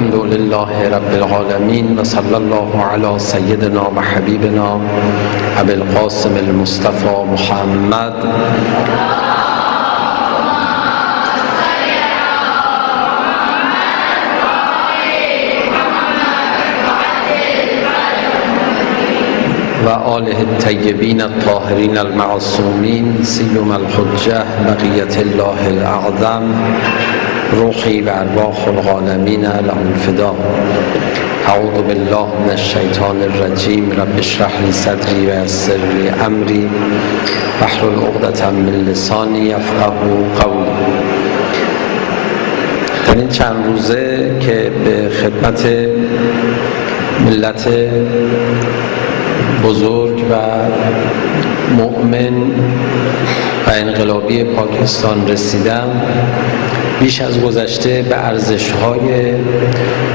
الحمد لله رب العالمين و صلی الله علی سیدنا و حبیبنا ابی القاسم المصطفى محمد و آله الطیبین الطاهرین المعصومین سیما الحجة بقیة الله الاعظم روحی و ارواح العالمین لهم الفداء. اعوذ بالله من الشیطان الرجیم رب اشرح لی صدری و یسر لی امری واحلل عقدة من لسانی یفقهوا قولی. در این چند روزه که به خدمت ملت بزرگ و مؤمن و انقلابی پاکستان رسیدم، بیش از گذشته به ارزش‌های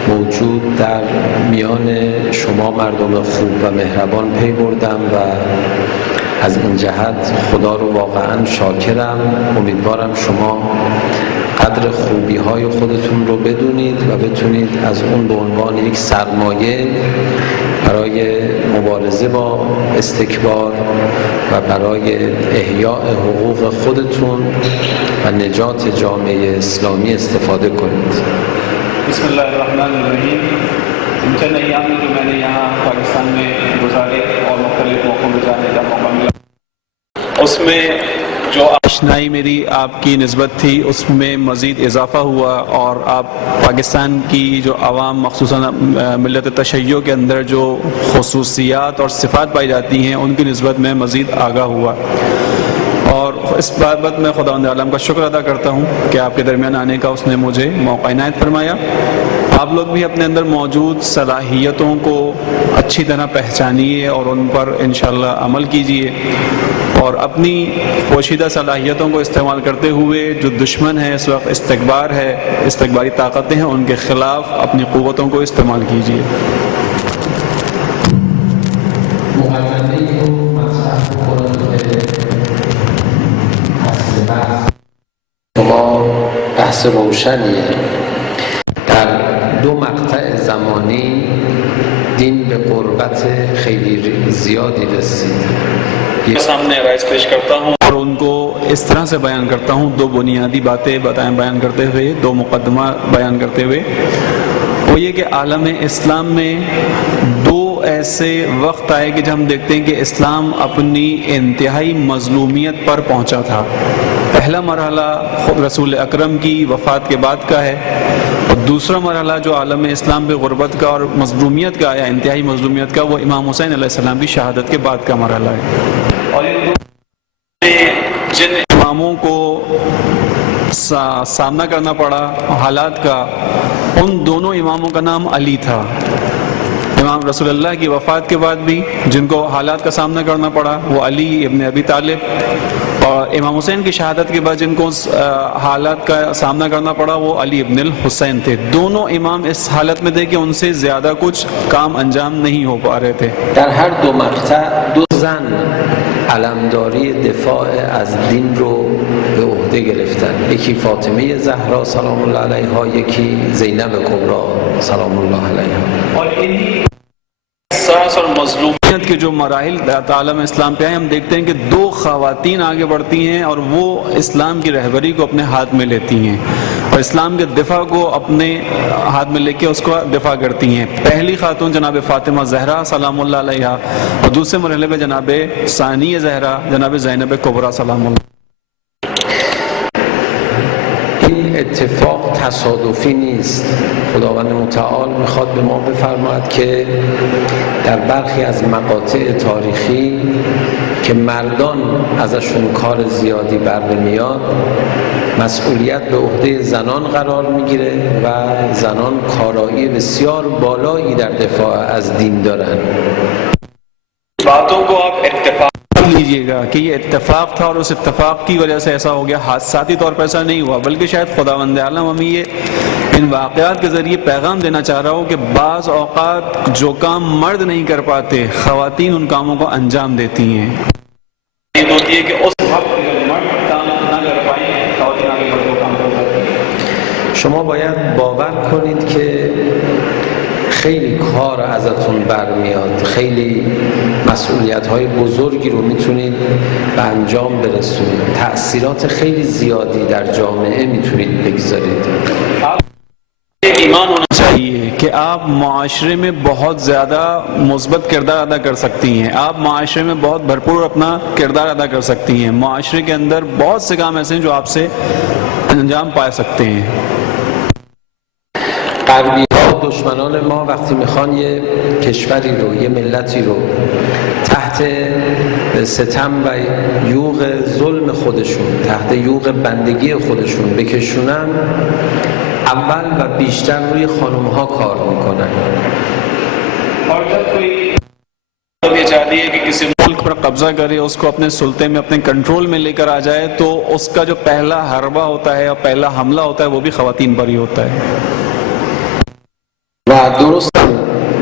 موجود در میان شما مردم خوب و مهربان پی بردم و از این جهت خدا رو واقعا شاکرم. امیدوارم شما قدر خوبی‌های خودتون رو بدونید و بتونید از اون به عنوان یک سرمایه برای مبارزه با استکبار و برای احیاء حقوق خودتون و نجات جامعه اسلامی استفاده کنید. بسم الله الرحمن الرحیم. ان چند ایامی جو میں نے یہاں پاکستان میں گزارے اور مختلف موقعوں میں جانے کا موقع ملا، اس میں جو آشنائی میری آپ کی نسبت تھی اس میں مزید اضافہ ہوا اور آپ پاکستان کی جو عوام مخصوصاً ملت تشیع کے اندر جو خصوصیات اور صفات پائی جاتی ہیں ان کی نسبت میں مزید آگاہ ہوا، اور اس بابت میں خداوند عالم کا شکر ادا کرتا ہوں کہ آپ کے درمیان آنے کا اس نے مجھے موقع عنایت فرمایا۔ آپ لوگ بھی اپنے اندر موجود صلاحیتوں کو اچھی طرح پہچانیے اور ان پر انشاءاللہ عمل کیجیے، اور اپنی پوشیدہ صلاحیتوں کو استعمال کرتے ہوئے جو دشمن ہے اس وقت استکبار ہے، استکباری طاقتیں ہیں، ان کے خلاف اپنی قوتوں کو استعمال کیجیے۔ شما بحث روشنیه. در دو مقطع زمانی دین به قربت خیلی زیادی رسید. سامنے رائز پیش کرتا ہوں اور ان کو اس طرح سے بیان کرتا ہوں، دو بنیادی باتیں بیان کرتے ہوئے، دو مقدمہ بیان کرتے ہوئے، وہ یہ کہ عالم اسلام میں دو ایسے وقت آئے کہ جب ہم دیکھتے ہیں کہ اسلام اپنی انتہائی مظلومیت پر پہنچا تھا۔ پہلا مرحلہ خود رسول اکرم کی وفات کے بعد کا ہے، اور دوسرا مرحلہ جو عالم اسلام پہ غربت کا اور مظلومیت کا آیا، انتہائی مظلومیت کا، وہ امام حسین علیہ السلام کی شہادت کے بعد کا مرحلہ ہے۔ اور جن اماموں کو سامنا کرنا پڑا حالات کا، ان دونوں اماموں کا نام علی تھا۔ امام رسول اللہ کی وفات کے بعد بھی جن کو حالات کا سامنا کرنا پڑا وہ علی ابن ابی طالب، اور امام حسین کی شہادت کے بعد جن کو حالات کا سامنا کرنا پڑا وہ علی ابن الحسین تھے۔ دونوں امام اس حالت میں تھے کہ ان سے زیادہ کچھ کام انجام نہیں ہو پا رہے تھے۔ در هر دو مقطع دو زن علمداری دفاع از دین رو به عهده گرفتن، یکی فاطمه زهرا سلام الله علیها، یکی زینب کبری سلام الله علیها۔ اور انہی احساس اور مظلومیت کے جو مراحل عالم اسلام پہ ہیں، ہم دیکھتے ہیں کہ دو خواتین آگے بڑھتی ہیں اور وہ اسلام کی رہبری کو اپنے ہاتھ میں لیتی ہیں اور اسلام کے دفاع کو اپنے ہاتھ میں لے کے اس کو دفاع کرتی ہیں۔ پہلی خاتون جناب فاطمہ زہرا سلام اللہ علیہا، اور دوسرے مرحلے میں جناب ثانی زہرا جناب زینب کبری سلام اللہ۔ این اتفاق تصادفی نیست. خداوند متعال میخواد به ما بفرماید که در برخی از مقاطع تاریخی که مردان ازشون کار زیادی بر نمیاد، مسئولیت به عهده زنان قرار میگیره و زنان کارایی بسیار بالایی در دفاع از دین دارن. باتوں کو آپ اتفاق لیجئے گا کہ یہ اتفاق تھا اور اس اتفاق کی وجہ سے ایسا ہو گیا، حادثاتی طور پر ایسا نہیں ہوا، بلکہ شاید خداوند عالم ہمیں یہ ان واقعات کے ذریعے پیغام دینا چاہ رہا ہوں کہ بعض اوقات جو کام مرد نہیں کر پاتے خواتین ان کاموں کو انجام دیتی ہیں۔ ہوتی ہے کہ اس وقت مرد کام نہ کر پائیں خواتین آگے بڑھ کے کام کر پاتی ہیں۔ شما باید باور کنید که خیلی کار ازتون برمیاد، خیلی مسئولیت‌های بزرگی رو میتونید به انجام برسونید، تأثیرات خیلی زیادی در جامعه میتونید بگذارید. ایمان होना चाहिए कि आप माशरे में बहुत ज़्यादा मुस्बत किरदार अदा कर सकती हैं, आप माशरे में बहुत भरपूर अपना किरदार अदा कर सकती हैं। माशरे के अंदर बहुत से काम ऐसे हैं जो आपसे अंजाम पा सकते हैं। غربی ها دشمنان ما وقتی میخوان یه کشوری رو، یه ملتی رو تحت ستم و یوغ ظلم خودشون، تحت یوغ بندگی خودشون بکشونن، اول و بیشتر روی خانم ها کار میکنن. और जब कोई ये चाहती है कि किसी मुल्क पर कब्जा करे, उसको अपने सुल्ते में, अपने कंट्रोल में लेकर आ जाए, तो उसका जो पहला हरबा होता है या पहला हमला होता है वो भी ख़वातीन पर ही होता है। و درست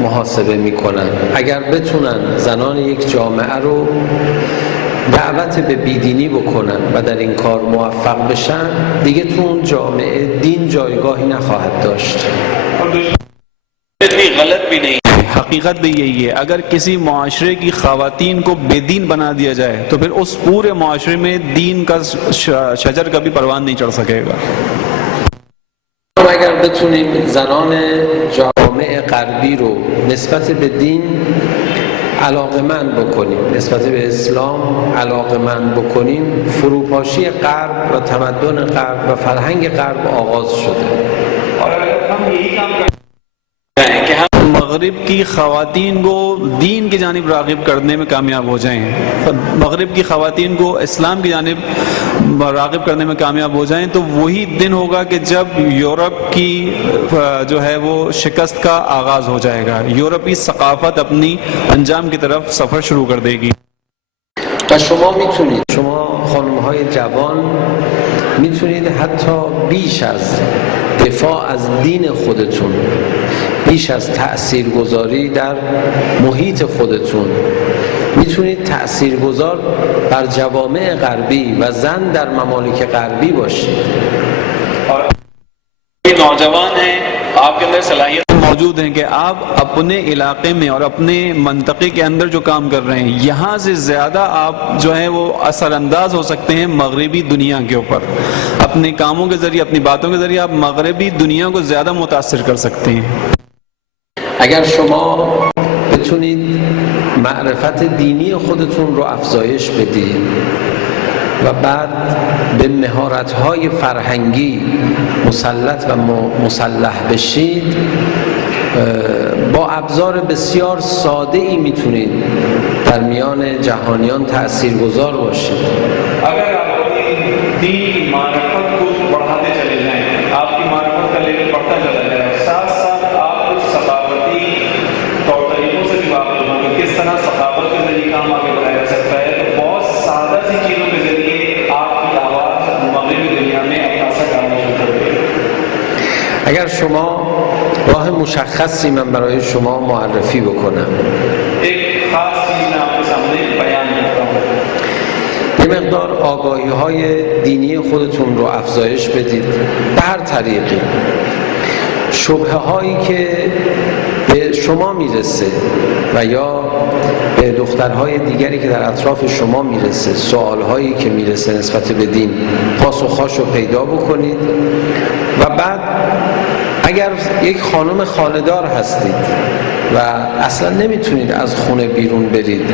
محاسبه میکنن. اگر بتونن زنان یک جامعه رو دعوت به بیدینی بکنن و در این کار موفق بشن، دیگه تو اون جامعه دین جایگاهی نخواهد داشت. गलत भी नहीं है, हकीकत भी यही है। अगर किसी माशरे की ख़वातीन को बेदीन बना दिया जाए तो फिर उस पूरे माशरे में दीन का शजर कभी परवान नहीं चढ़ सकेगा। اگر بتونیم زنان جامعه غربی رو نسبت به دین علاقه‌مند بکنیم، نسبت به اسلام علاقه‌مند بکنیم، فروپاشی غرب و تمدن غرب و فرهنگ غرب آغاز شده. कि हम मगरिब की ख़वातीन को दीन की जानिब राग़िब करने में कामयाब हो जाएं, मगरिब की ख़वातीन को इस्लाम की जानिब राग़िब करने में कामयाब हो जाएं, तो वही दिन होगा कि जब यूरोप की जो है वो शिकस्त का आगाज़ हो जाएगा, यूरोपी सकाफ़त अपनी अंजाम की तरफ सफ़र शुरू कर देगी। و شما میتونید، شما خانم‌های جوان میتونید حتی بیش از دفاع از دین خودتون، بیش از تأثیرگذاری در محیط خودتون، میتونید تأثیرگذار بر جوامع غربی و زن در ممالک غربی باشید. नौजवान हैं, आपके अंदर सलाहियत मौजूद है कि आप अपने इलाके में और अपने मंतक़े के अंदर जो काम कर रहे हैं, यहाँ से ज़्यादा आप जो है वो असरअंदाज हो सकते हैं मगरिबी दुनिया के ऊपर। अपने कामों के ज़रिए, अपनी बातों के ज़रिए आप मगरिबी दुनिया को ज़्यादा मुतासिर कर सकते हैं। اگر شما بتونید معرفت دینی خودتون رو افزایش بدید و بعد به مهارت‌های فرهنگی مسلط و مسلح بشید، با ابزار بسیار ساده‌ای میتونید در میان جهانیان تأثیرگذار باشید. اگر آپ دین کی معرفت کو بڑھاتے چلے جائیں، آپ کی معرفت کا لیول بڑھتا چلا جائے، ساتھ ساتھ آپ کچھ ثقافتی طور طریقوں سے بھی واقف ہوں گے، کس طرح ثقافت کے ذریعے کام آگے بڑھایا جا سکتا ہے، تو بہت سادہ سی چیزوں کے ذریعے آپ کی آواز مغربی دنیا میں اپنا اثر ڈالنا شروع کر دے. اگر شما راه مشخصی من برای شما معرفی بکنم، ایک خاص چیز میں آپ کے سامنے بیان کرتا ہوں. یه مقدار آگاهی‌های دینی خودتون رو افزایش بدید به هر طریقی. شبهه‌هایی که به شما میرسه و یا به دخترهای دیگری که در اطراف شما میرسه، سوالهایی که میرسه نسبت به دین، پاسخهاش رو پیدا بکنید. و بعد اگر یک خانم خانه‌دار هستید و اصلا نمیتونید از خونه بیرون برید،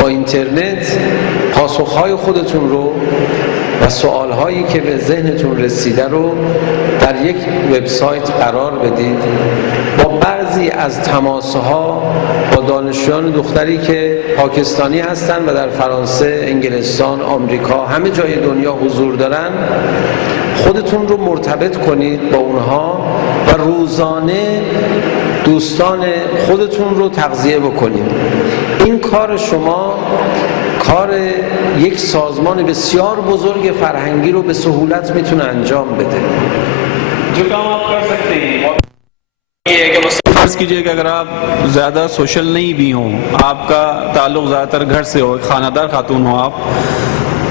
با اینترنت پاسخهای خودتون رو و سوالهایی که به ذهنتون رسیده رو در یک وبسایت قرار بدید. با بعضی از تماسها با دانشجویان دختری که پاکستانی هستن و در فرانسه، انگلستان، آمریکا، همه جای دنیا حضور دارن، خودتون رو مرتبط کنید با اونها و روزانه دوستان خودتون رو تغذیه بکنید. این کار شما کار یک سازمان بسیار بزرگ فرهنگی رو به سهولت میتونه انجام بده. جو کام آپ کر سکتے ہیں یہ ہے کہ فرض کیجئے کہ اگر آپ زیادہ سوشل نہیں بھی ہوں، آپ کا تعلق زیادہ تر گھر سے ہو، خانہ دار خاتون ہو آپ،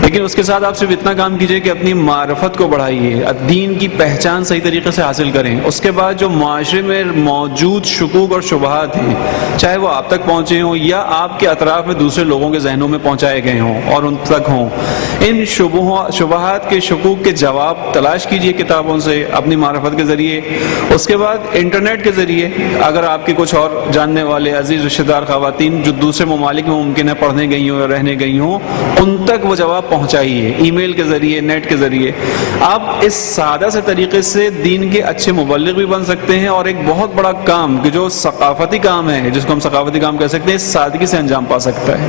لیکن लेकिन उसके साथ आप सिर्फ इतना काम कीजिए कि अपनी मारफत को बढ़ाइए, दीन की पहचान सही तरीके से हासिल करें। उसके बाद जो माशरे में मौजूद शुकूक और शुबहात हैं, चाहे वो आप तक पहुँचे हों या आपके अतराफ में दूसरे लोगों के जहनों में पहुँचाए गए हों और उन तक हों, इन शुबहात के शुकूक के जवाब तलाश कीजिए किताबों से, अपनी मारफत के ज़रिए। उसके बाद इंटरनेट के ज़रिए अगर आपके कुछ और जानने वाले अजीज़ रिश्तेदार ख़वातीन जो दूसरे ममालिक में मुमकिन है पढ़ने गई हों या रहने गई हों, उन तक वो जवाब पहुँचाइए, ईमेल के ज़रिए, नेट के ज़रिए। आप इस सादा से तरीके से दीन के अच्छे मुबल्लिग भी बन सकते हैं और एक बहुत बड़ा काम कि जो सकाफती काम है, जिसको हम सकाफती काम कह सकते हैं, इस सादगी से अंजाम पा सकता है।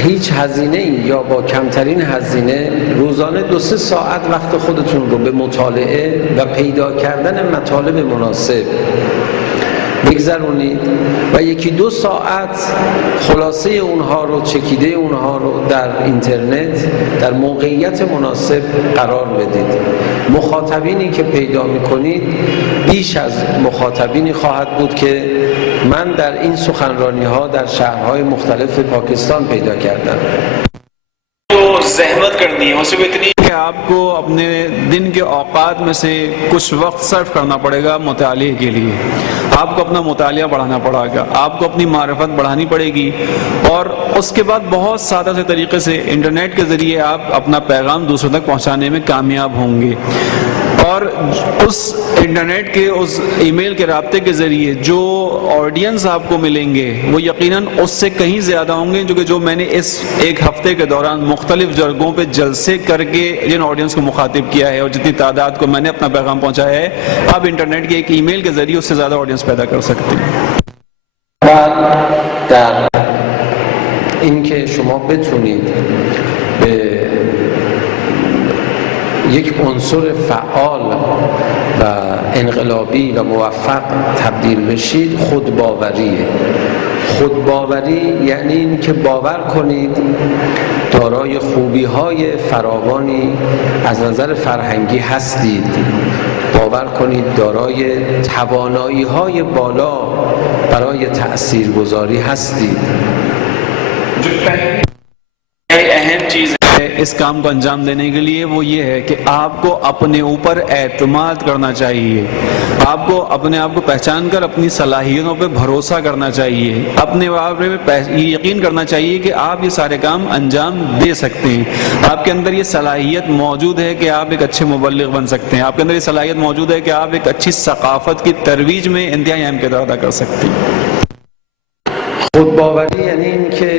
هیچ هزینه‌ای یا با کمترین هزینه روزانه 2-3 ساعت وقت خودتون رو به مطالعه و پیدا کردن مطالب مناسب بگذرونید و 1-2 ساعت خلاصه اونها رو، چکیده اونها رو در اینترنت در موقعیت مناسب قرار بدید. مخاطبینی که پیدا میکنید بیش از مخاطبینی خواهد بود که من در این سخنرانی ها در شهرهای مختلف پاکستان پیدا کردم. ज़हमत करनी है उससे इतनी कि आपको अपने दिन के औकात में से कुछ वक्त सर्फ करना पड़ेगा मुताले के लिए। आपको अपना मुतालिया बढ़ाना पड़ेगा, आपको अपनी मारिफत बढ़ानी पड़ेगी और उसके बाद बहुत सादा से तरीके से इंटरनेट के ज़रिए आप अपना पैगाम दूसरों तक पहुंचाने में कामयाब होंगे। और उस इंटरनेट के, उस ईमेल के राब्ते के ज़रिए जो ऑडियंस आपको मिलेंगे वो यकीनन उससे कहीं ज़्यादा होंगे जो मैंने इस एक हफ्ते के दौरान मुख्तलिफ जगहों पे जलसे करके जिन ऑडियंस को मुखातिब किया है और जितनी तादाद को मैंने अपना पैगाम पहुंचाया है, आप इंटरनेट के एक ईमेल के ज़रिए उससे ज़्यादा ऑडियंस पैदा कर सकते हैं। اینکه شما بتونید به یک عنصر فعال و انقلابی و موفق تبدیل بشید خودباوریه. خودباوری یعنی این که باور کنید دارای خوبی‌های فراوانی از نظر فرهنگی هستید، باور کنید دارای توانایی‌های بالا برای تأثیرگذاری هستید. अहम चीज़ इस काम को अंजाम देने के लिए वो ये है कि आपको अपने ऊपर एतमाद करना चाहिए, आपको अपने आप को पहचान कर अपनी सलाहियतों पे भरोसा करना चाहिए, अपने बारे में ये यकीन करना चाहिए कि आप ये सारे काम अंजाम दे सकते हैं। आपके अंदर ये सलाहियत मौजूद है कि आप एक अच्छे मुबल्लिग बन सकते हैं, आपके अंदर ये सलाहियत मौजूद है कि आप एक अच्छी सकाफत की तरवीज में इंतहाई अहम किरदार अदा कर सकते हैं। خودباوری یعنی این که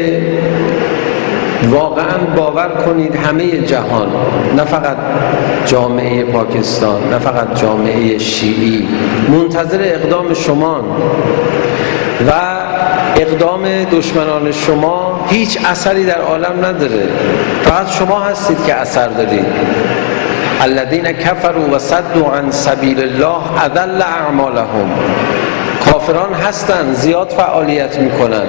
واقعا باور کنید همه جهان، نه فقط جامعه پاکستان، نه فقط جامعه شیعی، منتظر اقدام شما و اقدام دشمنان شما هیچ اثری در عالم نداره، فقط شما هستید که اثر دارید. الذین کفروا و صدوا عن سبیل الله اضل اعمالهم. کافران هستن، زیاد فعالیت میکنن،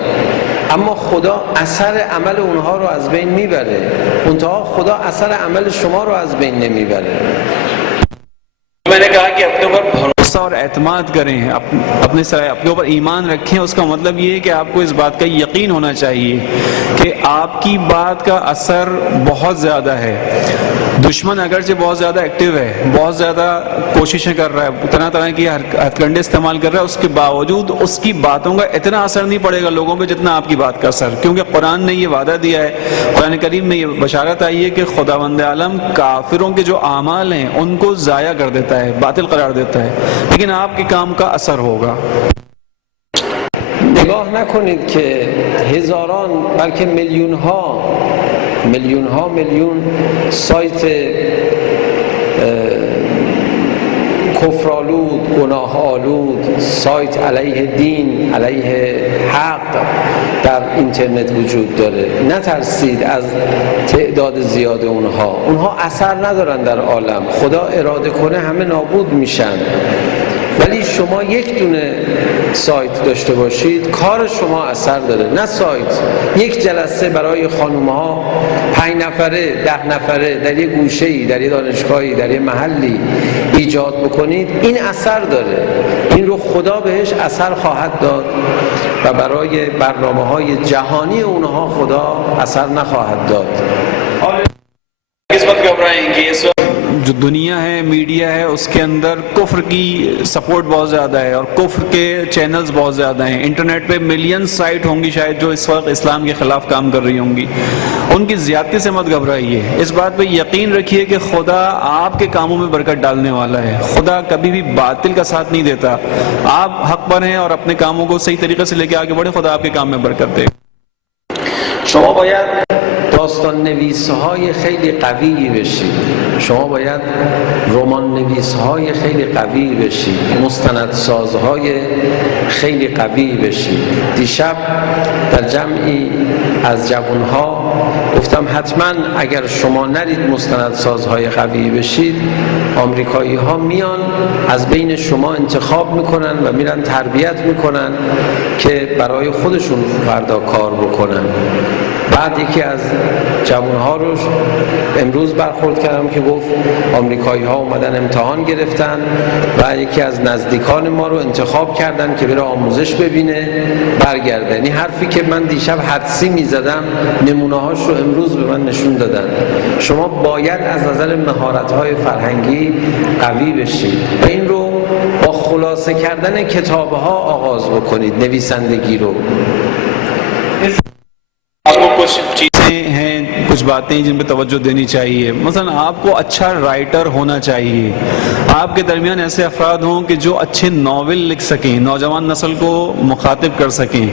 اما خدا اثر عمل اونها رو از بین میبره، منتها خدا اثر عمل شما رو از بین نمیبره. मैंने कहा कि अपने ऊपर भरोसा और एतमाद करें, अपने ऊपर ईमान रखें। उसका मतलब ये है कि आपको इस बात का यकीन होना चाहिए कि आपकी बात का असर बहुत ज़्यादा है। दुश्मन अगरचे बहुत ज़्यादा एक्टिव है, बहुत ज़्यादा कोशिशें कर रहा है, तरह तरह की हथकंडे इस्तेमाल कर रहा है, उसके बावजूद उसकी बातों का इतना असर नहीं पड़ेगा लोगों पे जितना आपकी बात का असर, क्योंकि कुरान ने ये वादा दिया है, कुरान करीम में ये बशारत आई है कि खुदावंद आलम काफिरों के जो आमाल हैं उनको ज़ाया कर देता है, बातिल करार देता है, लेकिन आपके काम का असर होगा। نگاه نکنید که هزاران بلکه میلیون سایت کفرآلود، گناه آلود، سایت علیه دین، علیه حق در اینترنت وجود داره. نترسید از تعداد زیاد اونها اثر ندارن در عالم، خدا اراده کنه همه نابود میشن. ولی شما یک دونه سایت داشته باشید کار شما اثر داره. نه سایت، یک جلسه برای خانوم‌ها 5 نفره 10 نفره در یک گوشه‌ای، در یک دانشگاهی، در یک محلی ایجاد بکنید بکنید این اثر داره، این رو خدا بهش اثر خواهد داد و برای برنامه‌های جهانی اونها خدا اثر نخواهد داد. इस वक्त घबराएं कि इस वक्त जो दुनिया है, मीडिया है, उसके अंदर कुफ्र की सपोर्ट बहुत ज़्यादा है और कुफ्र के चैनल्स बहुत ज़्यादा हैं। इंटरनेट पे मिलियन साइट होंगी शायद जो इस वक्त इस्लाम के ख़िलाफ़ काम कर रही होंगी। उनकी ज़्यादती से मत घबराइए, इस बात पे यकीन रखिए कि खुदा आपके कामों में बरकत डालने वाला है। खुदा कभी भी बातिल का साथ नहीं देता। आप हक पर हैं और अपने कामों को सही तरीके से लेके आगे बढ़े, खुदा आपके काम में बरकत दे। شما باید داستان نویس‌های خیلی قوی بشید، شما باید رمان نویس‌های خیلی قوی بشید، مستندسازهای خیلی قوی بشید. دیشب در جمعی از جوانها گفتم حتما اگر شما نرید مستندسازهای قوی بشید، آمریکایی‌ها میان از بین شما انتخاب میکنن و میرن تربیت میکنن که برای خودشون فردا کار بکنن. بعد یکی از جوانها رو امروز برخورد کردم که گفت آمریکایی‌ها اومدن امتحان گرفتن و یکی از نزدیکان ما رو انتخاب کردن که بره آموزش ببینه برگرده. یعنی حرفی که من دیشب حدسی میزدم نمونه‌هاش رو امروز به من نشون دادن. شما باید از نظر مهارت‌های فرهنگی قوی بشید و این رو با خلاصه کردن کتاب‌ها آغاز بکنید، نویسندگی رو. आपको कुछ चीज़ें हैं, कुछ बातें जिन पे तवज्जो देनी चाहिए। मसलन आपको अच्छा राइटर होना चाहिए। आपके दरमियान ऐसे अफराद हों कि जो अच्छे नावल लिख सकें, नौजवान नस्ल को मुखातिब कर सकें।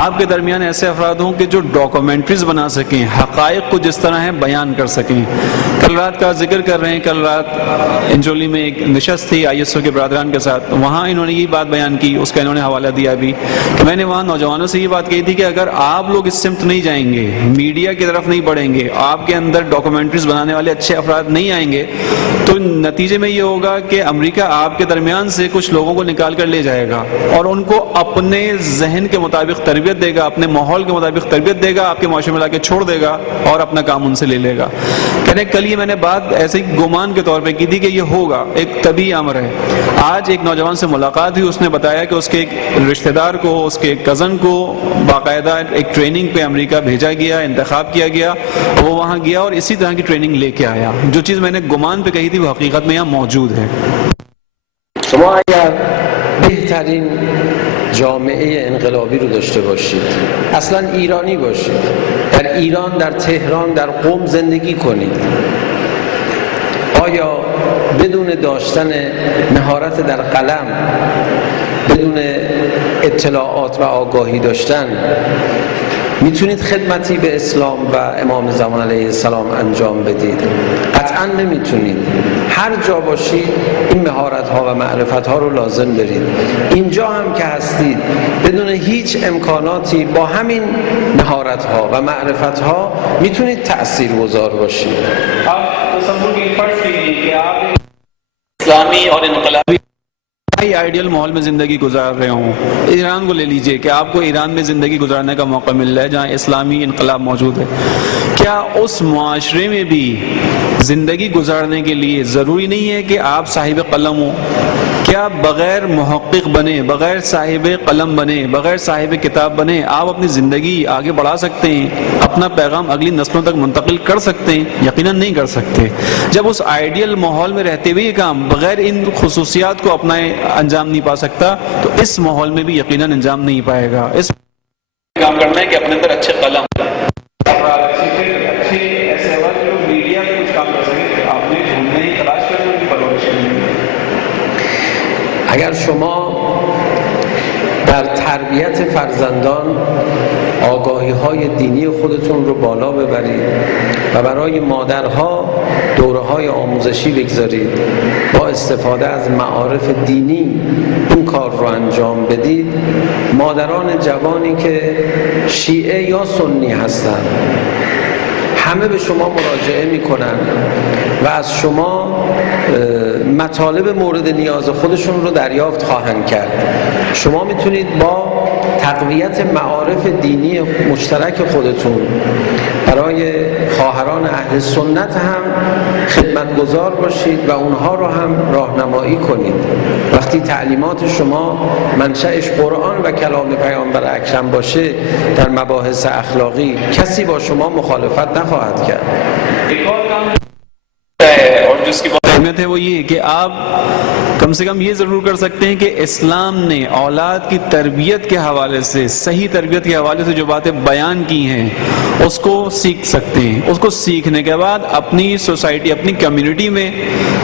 आपके दरमियान ऐसे अफराद हों कि जो डॉक्यूमेंट्रीज बना सकें, हक़ाइक़ को जिस तरह है बयान कर सकें। कल रात का जिक्र कर रहे हैं, कल रात इंजोली में एक नशस्त थी ISO के बरादरान के साथ, वहाँ इन्होंने ये बात बयान की, उसका इन्होंने हवाला दिया भी कि मैंने वहाँ नौजवानों से ये बात कही थी कि अगर आप लोग इस सिमत नहीं जाएंगे, मीडिया की तरफ नहीं बढ़ेंगे, आपके अंदर डॉक्यूमेंट्रीज बनाने वाले अच्छे अफराद नहीं आएंगे, तो नतीजे में ये होगा कि अमेरिका आपके दरमियान से कुछ लोगों को निकाल कर ले जाएगा और उनको अपने जहन के मुताबिक तरबियत देगा, अपने माहौल के मुताबिक तरबियत देगा, आपके माशरे में लाके छोड़ देगा और अपना काम उनसे ले लेगा। कहने कल ये मैंने बात ऐसे ही गुमान के तौर पे की थी कि ये होगा, एक तभी अमर है। आज एक नौजवान से मुलाकात हुई, उसने बताया कि उसके एक रिश्तेदार को, उसके कज़न को बाकायदा एक ट्रेनिंग पे अमेरिका भेजा गया, इंतखाब किया गया, वो वहाँ गया और इसी तरह की ट्रेनिंग लेके आया। जो चीज़ मैंने गुमान पे कही थी वो हकीकत में यहाँ मौजूद है। شما اگر بهترین جامعه انقلابی رو داشته باشید، اصلا ایرانی باشید، در ایران، در تهران، در قم زندگی کنید، آیا بدون داشتن مهارت در قلم، بدون اطلاعات و آگاهی داشتن میتونید خدمتی به اسلام و امام زمان علیه السلام انجام بدید؟ قطعا نمیتونید. هر جا باشید این مهارت ها و معرفت ها رو لازم دارید. اینجا هم که هستید بدون هیچ امکاناتی با همین مهارت ها و معرفت ها میتونید تاثیرگذار باشید. आप तसव्वुर की फर्ज कीजिए कि आप इस्लामी और इनकलाबी आइडियल माहौल में ज़िंदगी गुजार रहे हों। ईरान को ले लीजिए कि आपको ईरान में ज़िंदगी गुजारने का मौका मिल रहा है जहाँ इस्लामी इनकलाब मौजूद है। क्या उस माशरे में भी ज़िंदगी गुजारने के लिए ज़रूरी नहीं है कि आप साहिब कलम हो? क्या बग़ैर मुहक़्क़िक़ बने, बग़ैर साहिब कलम बने, बग़ैर साहिब किताब बने आप अपनी ज़िंदगी आगे बढ़ा सकते हैं, अपना पैगाम अगली नस्लों तक मुंतकिल कर सकते हैं? यकीनन नहीं कर सकते। जब उस आइडियल माहौल में रहते हुए ये काम बग़ैर इन खुसूसियात को अपनाए अंजाम नहीं पा सकता, तो इस माहौल में भी यकीनन अंजाम नहीं पाएगा। इस काम करना है कि अपने अंदर अच्छे कलम अच्छे ऐसे अफराद जो मीडिया में कुछ काम कर सके, आपने ढूंढने ही तलाश करके उनकी परवरिश करनी है। اگر شما در تربیت فرزندان آگاهی های دینی خودتون رو بالا ببرید و برای مادرها دوره های آموزشی بگذارید، با استفاده از معارف دینی این کار رو انجام بدید، مادران جوانی که شیعه یا سنی هستند همه به شما مراجعه میکنن و از شما مطالب مورد نیاز خودشون رو دریافت خواهند کرد. شما میتونید با تقویت معارف دینی مشترک خودتون برای خواهران اهل سنت هم خدمتگزار باشید و اونها رو هم راهنمایی کنید. وقتی تعلیمات شما منشأش قرآن و کلام پیامبر اکرم باشه در مباحث اخلاقی، کسی با شما مخالفت نخواهد کرد. और जिसकी अहमियत है वो ये कि आप कम से कम ये ज़रूर कर सकते हैं कि इस्लाम ने औलाद की तरबियत के हवाले से, सही तरबियत के हवाले से जो बातें बयान की हैं उसको सीख सकते हैं। उसको सीखने के बाद अपनी सोसाइटी, अपनी कम्युनिटी में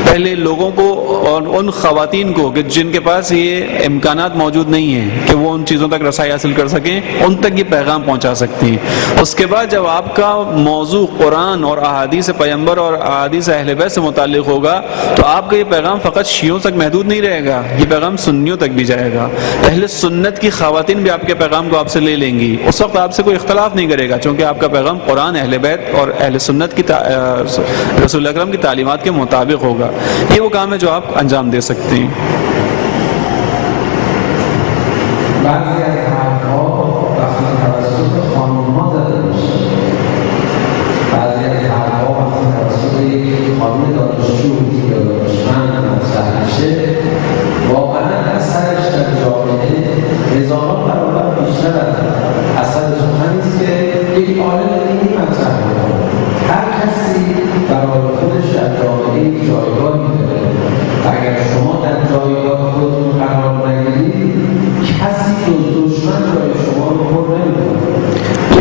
पहले लोगों को और उन ख़वातीन को कि जिनके पास ये इम्कानात मौजूद नहीं हैं कि वो उन चीज़ों तक रसाई हासिल कर सकें, उन तक ये पैगाम पहुँचा सकती हैं। उसके बाद जब आपका मौजू कुरान और अहादीस पैगम्बर और अहादीस अहले बैत से मुताल्लिक़ होगा तो आपका ये पैगाम फ़कत शियों तक महदूद नहीं रहेगा, ये पैगाम सुन्नियों तक भी जाएगा। अहले सुन्नत की ख़वातीन भी आपके पैगाम को आपसे ले लेंगी। उस वक्त आपसे कोई इख्तलाफ नहीं करेगा, क्योंकि आपका पैगाम कुरान, अहले बैत और अहले सुन्नत की रसूल अकरम की तालीमात के मुताबिक होगा। ये वो काम है जो आप अंजाम दे सकते हैं।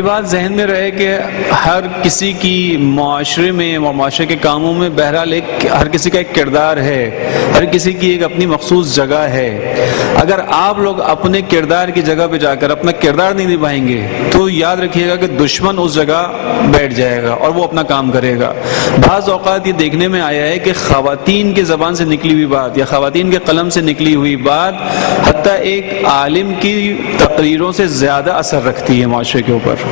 बात जहन में रहे कि हर किसी की माशरे में और माशरे के कामों में बहरहाल हर किसी का एक किरदार है, हर किसी की एक अपनी मखसूस जगह है। अगर आप लोग अपने किरदार की जगह पे जाकर अपना किरदार नहीं निभाएंगे तो याद रखिएगा कि दुश्मन उस जगह बैठ जाएगा और वो अपना काम करेगा। बाज़ औक़ात ये देखने में आया है कि ख़वातीन की ज़बान से निकली हुई बात या ख़वातीन के कलम से निकली हुई बात हत्ता एक आलिम की तकरीरों से ज़्यादा असर रखती है माशरे के ऊपर।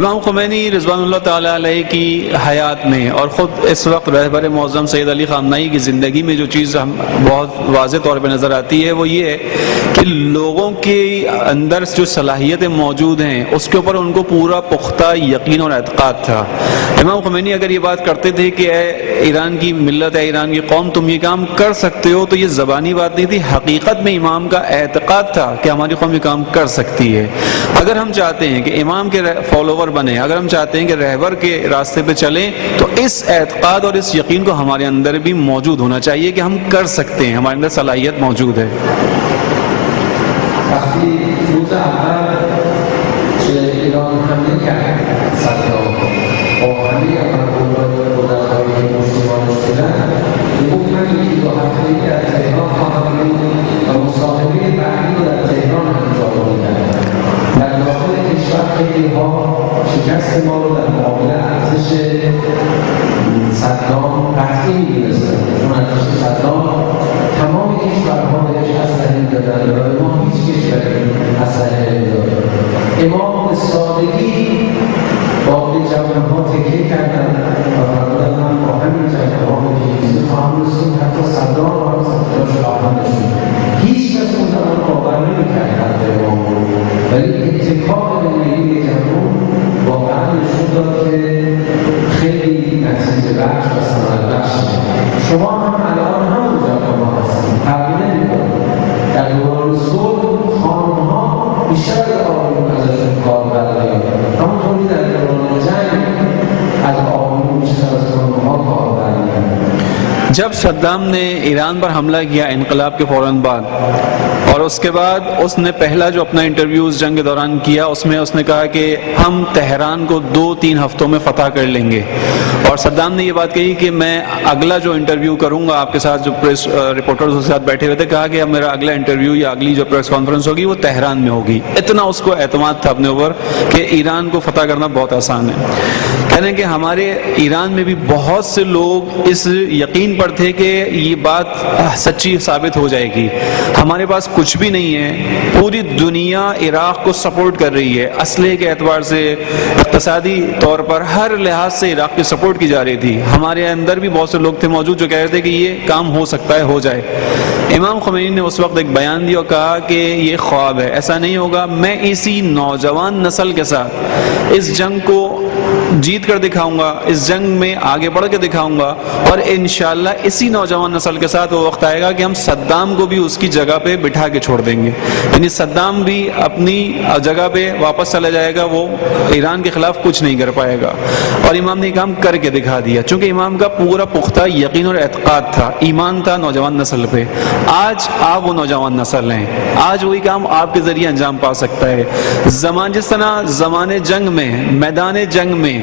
इमाम ख़ुमैनी रिज़वानुल्लाह ताला अलैहि की हयात में और ख़ुद इस वक्त रहबर मौज़म सैयद अली ख़ामनेई की ज़िंदगी में जो चीज़ हम बहुत वाज़ेह तौर पे नज़र आती है वो ये है कि लोगों के अंदर जो सलाहियतें मौजूद हैं उसके ऊपर उनको पूरा पुख्ता यकीन और एतक़ाद था। इमाम ख़ुमैनी अगर ये बात करते थे कि ईरान की मिल्लत है, ईरान की कौम, तुम ये काम कर सकते हो, तो ये ज़बानी बात नहीं थी, हकीकत में इमाम का एतक़ाद था कि हमारी कौम ये काम कर सकती है। अगर हम चाहते हैं कि इमाम के फॉलोवर बने, अगर हम चाहते हैं कि रहबर के रास्ते पे चलें, तो इस एतक़ाद और इस यकीन को हमारे अंदर भी मौजूद होना चाहिए कि हम कर सकते हैं, हमारे अंदर सलाहियत मौजूद है। شکست ما رو در مقابل ارزش صدام قطعی می‌دونستن، چون ارزش صدام تمام کشورها بهش اسلحه دادن و ما هیچ کشوری اسلحه نمی‌داد. امام به سادگی با جوان‌ها تکیه کردن و فرمودن من با همین جوان‌ها به پیروزی خواهم رسید، حتی صدام رو هم ساختارش خواهم نشد. هیچ کس اون زمان باور نمی‌کرد حرف امام رو، ولی اتکا به زندگی جوان واقعا نشون داد که خیلی نتیجه بخش و ثمر بخش. شما هم الان همون جاها ما هستید، تغییر نمی‌کنید. در دوران صلح خانم‌ها بیشتر از آقایون ازشون کار برمیاد، همونطوری در دوران جنگ از آقایون بیشتر از خانم‌ها کار برمیاد. जब सद्दाम ने ईरान पर हमला किया इनकलाब के फ़ौरन बाद, और उसके बाद उसने पहला जो अपना इंटरव्यू उस जंग के दौरान किया, उसमें उसने कहा कि हम तेहरान को 2-3 हफ्तों में फ़तह कर लेंगे। और सद्दाम ने ये बात कही कि मैं अगला जो इंटरव्यू करूंगा आपके साथ, जो प्रेस रिपोर्टर्स उसके साथ बैठे हुए थे, कहा कि अब मेरा अगला इंटरव्यू या अगली जो प्रेस कॉन्फ्रेंस होगी वो तेहरान में होगी। इतना उसको एतमाद था अपने ऊपर कि ईरान को फतह करना बहुत आसान है। कहने कि हमारे ईरान में भी बहुत से लोग इस यकीन पर थे कि ये बात सच्ची साबित हो जाएगी। हमारे पास कुछ भी नहीं है, पूरी दुनिया इराक को सपोर्ट कर रही है, असलहे के एतबार से, इक़्तिसादी तौर पर, हर लिहाज से इराक की सपोर्ट की जा रही थी। हमारे अंदर भी बहुत से लोग थे मौजूद जो कह रहे थे कि ये काम हो सकता है, हो जाए। इमाम ख़ुमैनी ने उस वक्त एक बयान दिया और कहा कि ये ख्वाब है, ऐसा नहीं होगा। मैं इसी नौजवान नस्ल के साथ इस जंग को जीत कर दिखाऊंगा, इस जंग में आगे बढ़ के दिखाऊंगा, और इंशाअल्लाह इसी नौजवान नस्ल के साथ वो वक्त आएगा कि हम सद्दाम को भी उसकी जगह पे बिठा के छोड़ देंगे। यानी सद्दाम भी अपनी जगह पे वापस चला जाएगा, वो ईरान के खिलाफ कुछ नहीं कर पाएगा। और इमाम ने काम करके दिखा दिया, चूंकि इमाम का पूरा पुख्ता यकीन और एतक़ाद था, ईमान था नौजवान नस्ल पे। आज आप वो नौजवान नस्ल हैं, आज वही काम आपके जरिए अंजाम पा सकता है। जिस तरह ज़माने जंग में, मैदान जंग में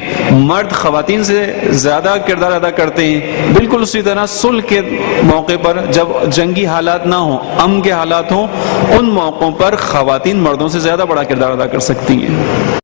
मर्द ख़वातीन से ज़्यादा किरदार अदा करते हैं, बिल्कुल उसी तरह सुलह के मौके पर, जब जंगी हालात ना हो, अमन के हालात हों, उन मौक़ों पर ख़वातीन मर्दों से ज़्यादा बड़ा किरदार अदा कर सकती हैं।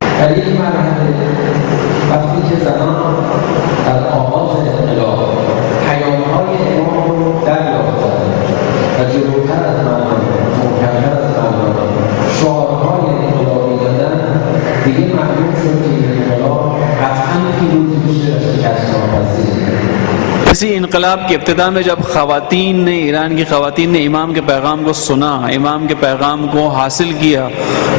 इसी इनकलाब के इब्तिदा में जब ख़वातीन ने, ईरान की ख़वातीन ने इमाम के पैगाम को सुना, इमाम के पैगाम को हासिल किया,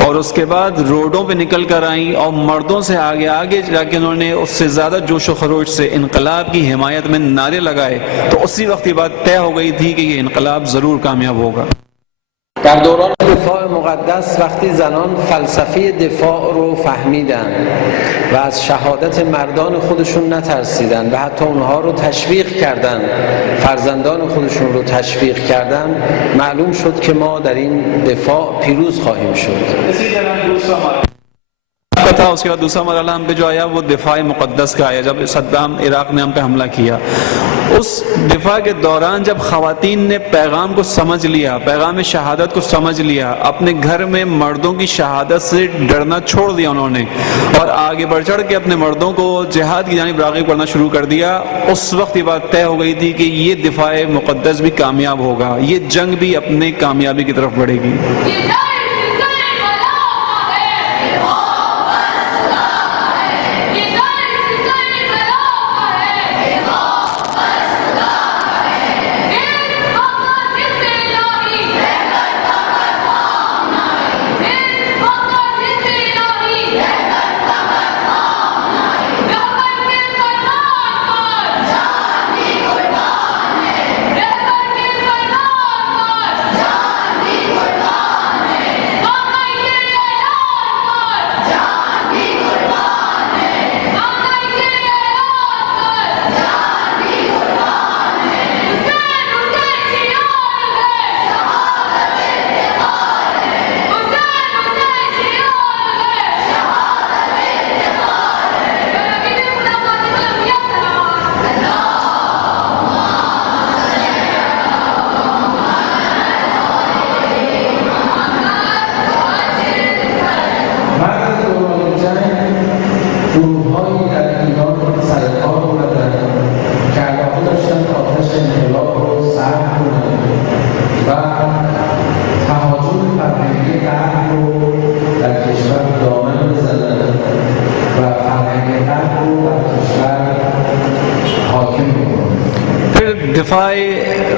और उसके बाद रोडों पे निकल कर आई और मर्दों से आगे आगे जाके उन्होंने उससे ज़्यादा जोश व खरोश से इनकलाब की हिमायत में नारे लगाए, तो उसी वक्त ये बात तय हो गई थी कि ये इनकलाब ज़रूर कामयाब होगा। در دوران دفاع مقدس وقتی زنان فلسفه دفاع رو فهمیدن و از شهادت مردان خودشون نترسیدن و حتی اونها رو تشویق کردن، فرزندان خودشون رو تشویق کردن، معلوم شد که ما در این دفاع پیروز خواهیم شد. था उसके बाद दूसरा मरहला हम पे जो आया वो दिफा मुक़द्दस का आया, जब सद्दाम इराक ने हम पे हमला किया। उस दिफा के दौरान जब ख़वातीन ने पैगाम को समझ लिया, पैगाम शहादत को समझ लिया, अपने घर में मर्दों की शहादत से डरना छोड़ दिया उन्होंने, और आगे बढ़ चढ़ के अपने मर्दों को जिहाद की जानिब राग़िब करना शुरू कर दिया, उस वक्त ये बात तय हो गई थी कि ये दिफा मुक़द्दस भी कामयाब होगा, ये जंग भी अपने कामयाबी की तरफ बढ़ेगी।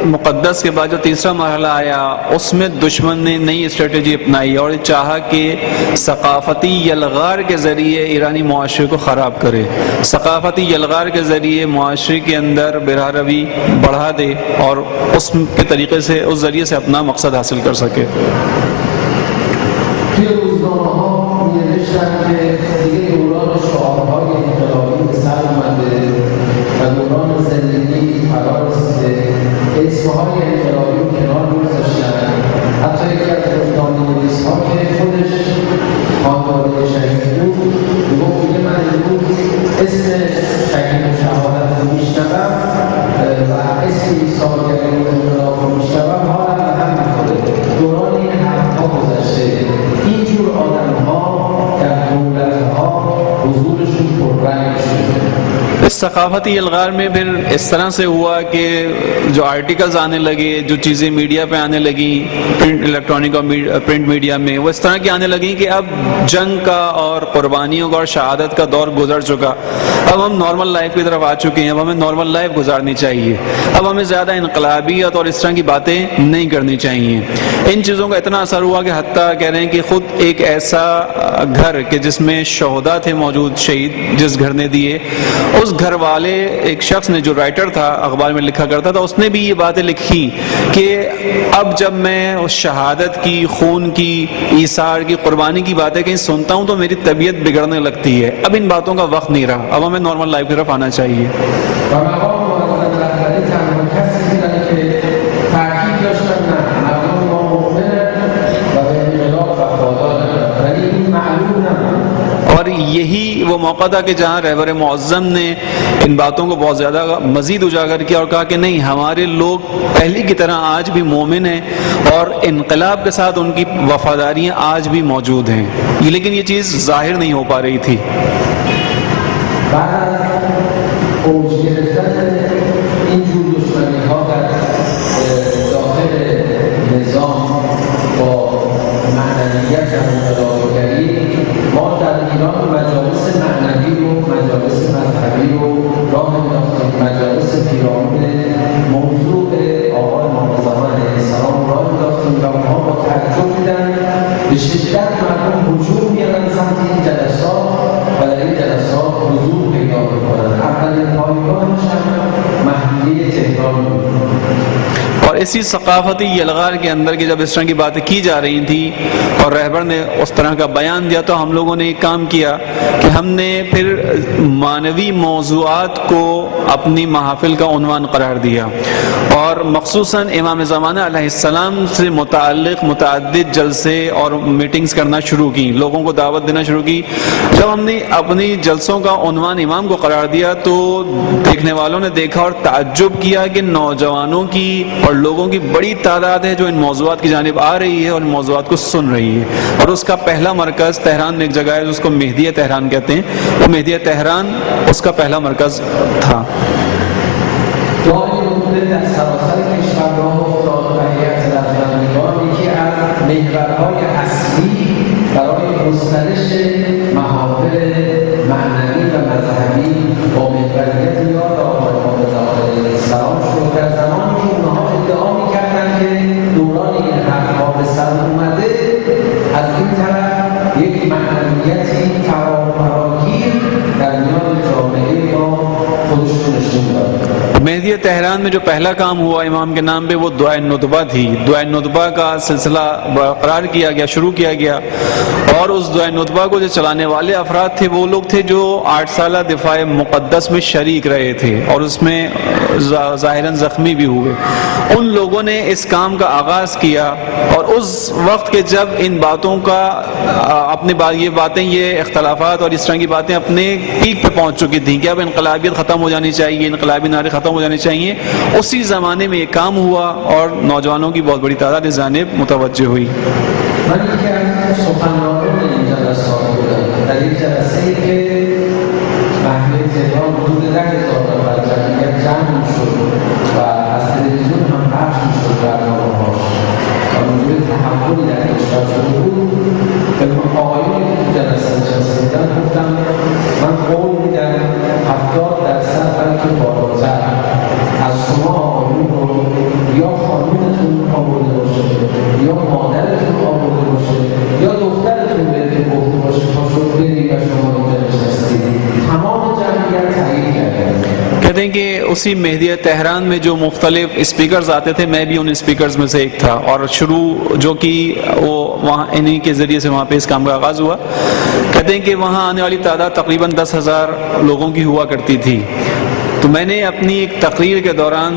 मुक़द्दस के बाद जो तीसरा मरहला आया उसमें दुश्मन ने नई स्ट्रेटजी अपनाई और चाहा कि सकाफ़ती यलगार के ज़रिए ईरानी मुआशरे को ख़राब करे, सकाफ़ती यलगार के ज़रिए मुआशरे के अंदर बेरहरवी बढ़ा दे और उसके तरीक़े से, उस ज़रिए से अपना मकसद हासिल कर सके। دوران زندگی فرا رسیده اسمهای انقلابی رو کنار گذاشتن. حتی یکی از روزنامه‌نویس‌ها که خودش خانواده شهید بود میگفت که من امروز اسم شهید و شهادت رو میشنوم و اسم سالگرد انقلاب رو میشنوم حالم به هم میخوره. دوران این حرفها گذشته. اینجور آدم‌ها در دولت‌ها حضورشون پررنگ شده. इस सकाफती अलगार में फिर इस तरह से हुआ कि जो आर्टिकल्स आने लगे, जो चीज़ें मीडिया पे आने लगी, प्रिंट इलेक्ट्रॉनिक और प्रिंट मीडिया में, वो इस तरह की आने लगी कि अब जंग का और कुर्बानियों का और शहादत का दौर गुजर चुका। अब हम नॉर्मल लाइफ की तरफ आ चुके हैं। अब हमें नॉर्मल लाइफ गुजारनी चाहिए। अब हमें ज़्यादा इनकलाबियत और इस तरह की बातें नहीं करनी चाहिए। इन चीज़ों का इतना असर हुआ कि हत्ता कह रहे हैं कि ख़ुद एक ऐसा घर कि जिसमें शहदा थे मौजूद, शहीद जिस घर ने दिए, उस घर वाले एक शख्स ने, जो राइटर था, अखबार में लिखा करता था, उसने भी ये बातें लिखी कि अब जब मैं उस शहादत की, खून की, ईसार की, कुर्बानी की बातें कहीं सुनता हूँ तो मेरी तबीयत बिगड़ने लगती है। अब इन बातों का वक्त नहीं रहा। अब हमें नॉर्मल लाइफ की तरफ आना चाहिए। और यही वो मौका था कि जहाँ रहबर मुअज़्ज़म ने इन बातों को बहुत ज़्यादा मज़ीद उजागर किया और कहा कि नहीं, हमारे लोग पहले की तरह आज भी मोमिन हैं और इनकलाब के साथ उनकी वफादारियाँ आज भी मौजूद हैं। लेकिन ये चीज़ ज़ाहिर नहीं हो पा रही थी। और इसी सकाफती यलगार के अंदर की जब इस तरह की बातें की जा रही थी और रहबर ने उस तरह का बयान दिया, तो हम लोगों ने एक काम किया कि हमने फिर मानवी मौज़ूआत को अपनी महफिल का उन्वान करार दिया और मखसूसन इमाम ज़माना अलैहिस्सलाम से मुताल्लिक़ मुतअद्दिद जलसे और मीटिंग्स करना शुरू की, लोगों को दावत देना शुरू की। जब हमने अपनी जलसों का उन्वान इमाम को करार दिया तो देखने वालों ने देखा और ताज्जुब किया कि नौजवानों की और लोगों की बड़ी तादाद है जो इन मौज़ूआत की जानिब आ रही है और इन मौज़ूआत को सुन रही है। और उसका पहला मरकज़ तेहरान में एक जगह है जिसको मेहदी तेहरान कहते हैं, वो मेहदी तेहरान उसका पहला मरकज़ था। मेहदी तेहरान में जो पहला काम हुआ इमाम के नाम पे वो दुआ नुतबा थी। दुआ नुतबा का सिलसिला बरकरार किया गया, शुरू किया गया और उस दुआ नुतबा को जो चलाने वाले अफराद थे वो लोग थे जो 8 साल दिफाए मुक़द्दस में शरीक रहे थे और उसमें ज़ाहिरन ज़ख्मी भी हुए। उन लोगों ने इस काम का आगाज़ किया और उस वक्त के जब इन बातों का ये इख्तलाफात और इस तरह की बातें अपने पीक पे पहुंच चुकी थी कि अब इनकलाबियत ख़त्म हो जानी चाहिए, इनकलाबी नारे ख़त्म हो जानी चाहिए, उसी ज़माने में ये काम हुआ और नौजवानों की बहुत बड़ी तादाद इस जानिब मुतवज्जह हुई। कहते हैं कि उसी मेहदी तेहरान में जो मुख्तलिफ स्पीकर्स आते थे, मैं भी उन स्पीकर्स में से एक था और शुरू जो कि वो वहाँ इन्हीं के ज़रिए से वहाँ पे इस काम का आगाज़ हुआ। कहते हैं कि वहाँ आने वाली तादाद तकरीबन 10,000 लोगों की हुआ करती थी। तो मैंने अपनी एक तकरीर के दौरान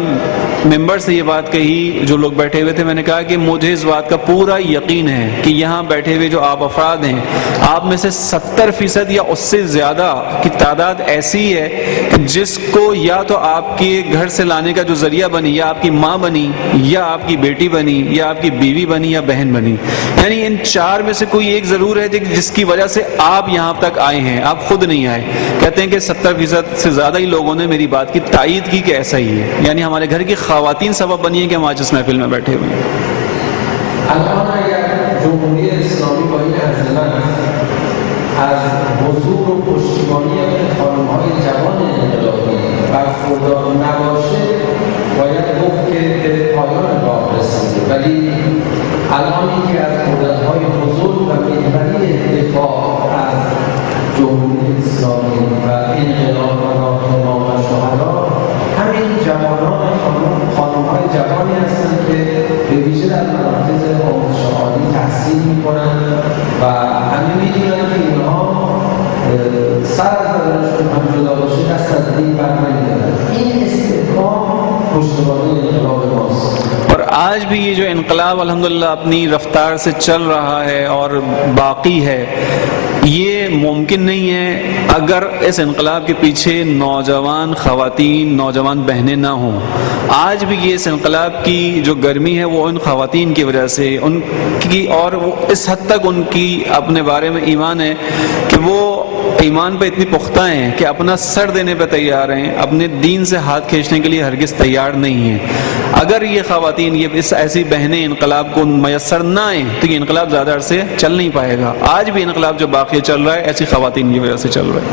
मेंबर से ये बात कही, जो लोग बैठे हुए थे, मैंने कहा कि मुझे इस बात का पूरा यकीन है कि यहाँ बैठे हुए जो आप अफराद हैं, आप में से 70% या उससे ज़्यादा की तादाद ऐसी है कि जिसको या तो आपके घर से लाने का जो जरिया बनी, या आपकी माँ बनी, या आपकी बेटी बनी, या आपकी बीवी बनी, या बहन बनी। यानी इन चार में से कोई एक ज़रूर है जिसकी वजह से आप यहाँ तक आए हैं, आप खुद नहीं आए। कहते हैं कि 70% से ज़्यादा ही लोगों ने मेरी बात की तायीद की कि ऐसा ही है। यानी हमारे घर की ख़वातीन सबब बनी है कि हम आज इस महफिल में बैठे हुए हैं। और आज भी ये जो इनकलाब अल्हम्दुलिल्लाह अपनी रफ्तार से चल रहा है और बाकी है, ये मुमकिन नहीं है अगर इस इनकलाब के पीछे नौजवान ख़वातीन, नौजवान बहनें ना हों। आज भी ये इस इनकलाब की जो गर्मी है वो उन ख़वातीन की वजह से, उनकी, और वो इस हद तक उनकी अपने बारे में ईमान है कि वो ईमान पे इतनी पुख्ता हैं कि अपना सर देने पे तैयार हैं, अपने दीन से हाथ खींचने के लिए हरगिज़ तैयार नहीं हैं। अगर ये ख़वातीन, ये इस ऐसी बहनें इनकलाब को मयसर ना आए तो ये इनकलाब ज़्यादा अरसे चल नहीं पाएगा। आज भी इनकलाब जो बाकी चल रहा है ऐसी ख़वातीन की वजह से चल रहा है।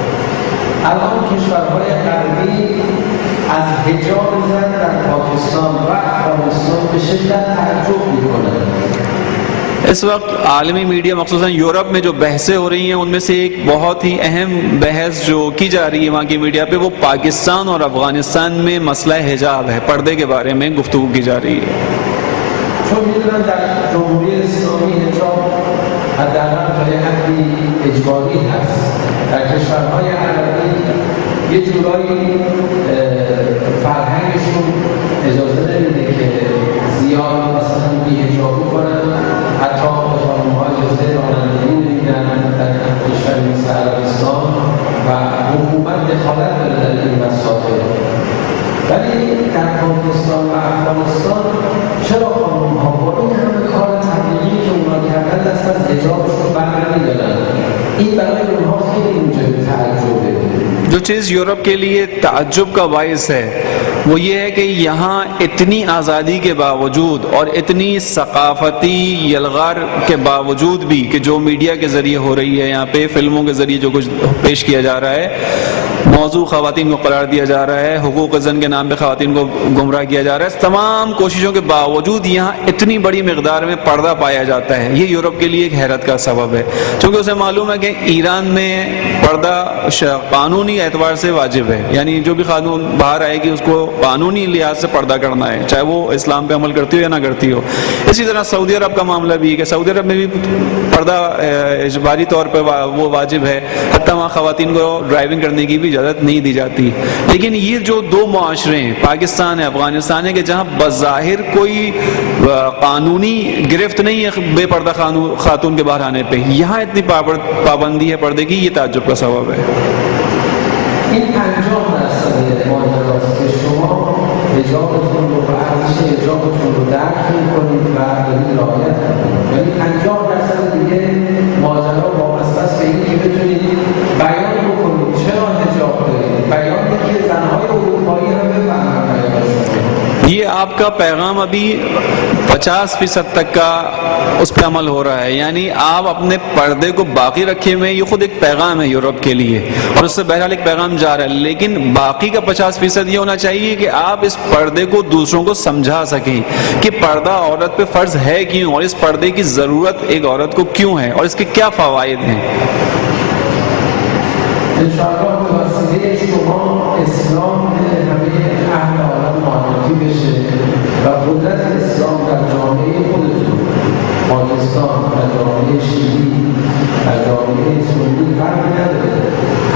इस वक्त आलमी मीडिया मख़सूसन यूरोप में जो बहसें हो रही हैं उनमें से एक बहुत ही अहम बहस जो की जा रही है वहाँ की मीडिया पे, वो पाकिस्तान और अफ़गानिस्तान में मसला हिजाब है, पर्दे के बारे में गुफ्तगू की जा रही है। जो चीज़ यूरोप के लिए ताज्जुब का बाइस है वो ये है कि यहाँ इतनी आज़ादी के बावजूद और इतनी सकाफ़ती यलगार के बावजूद भी कि जो मीडिया के ज़रिए हो रही है, यहाँ पे फिल्मों के ज़रिए जो कुछ पेश किया जा रहा है, मौजू ख़वातीन को करार दिया जा रहा है, हुकूक़ ज़न के नाम पे ख़वातीन को गुमराह किया जा रहा है, तमाम कोशिशों के बावजूद यहाँ इतनी बड़ी मिक़दार में पर्दा पाया जाता है। ये यूरोप के लिए एक हैरत का सबब है, क्योंकि उसे मालूम है कि ईरान में पर्दा कानूनी एतबार से वाजिब है। यानी जो भी कानून बाहर आएगी उसको कानूनी लिहाज से पर्दा करना है, चाहे वो इस्लाम पे अमल करती हो या ना करती हो। इसी तरह सऊदी अरब का मामला भी है कि सऊदी अरब में भी पर्दा इजबारी तौर पर वो वाजिब है, हत्ता वहाँ ख़वातीन को ड्राइविंग करने की भी इजाज़त नहीं दी जाती। लेकिन ये जो दो माशरे हैं, पाकिस्तान है, अफगानिस्तान है, कि जहाँ बज़ाहिर कोई कानूनी गिरफ्त नहीं है बेपर्दा खातून के बाहर आने पर, यहाँ इतनी पाबंदी है पर्दे की, ये ताज्जुब का सबब है। حجابتون رو و ارزش حجابتون رو درک می‌کنید و دارید رعایت می‌کنید. ولی 50% دیگه ماجرا وابسته است به اینکه بتونید بیان بکنید چرا حجاب دارید، بیان که زن‌های اروپایی رو بفهمن بیانشون. ये आपका पैगाम अभी 50% तक का उस पर अमल हो रहा है। यानी आप अपने पर्दे को बाकी रखे हुए, ये खुद एक पैगाम है यूरोप के लिए और उससे बहरहाल एक पैगाम जा रहा है, लेकिन बाकी का 50% ये होना चाहिए कि आप इस पर्दे को दूसरों को समझा सकें कि पर्दा औरत पे फ़र्ज है क्यों और इस पर्दे की ज़रूरत एक औरत को क्यों है और इसके क्या फ़वाइद हैं। و قدرت اسلام در جامعه خودتون، پاکستان، در جامعه شیعی، در جامعه سنی فرقی نداره،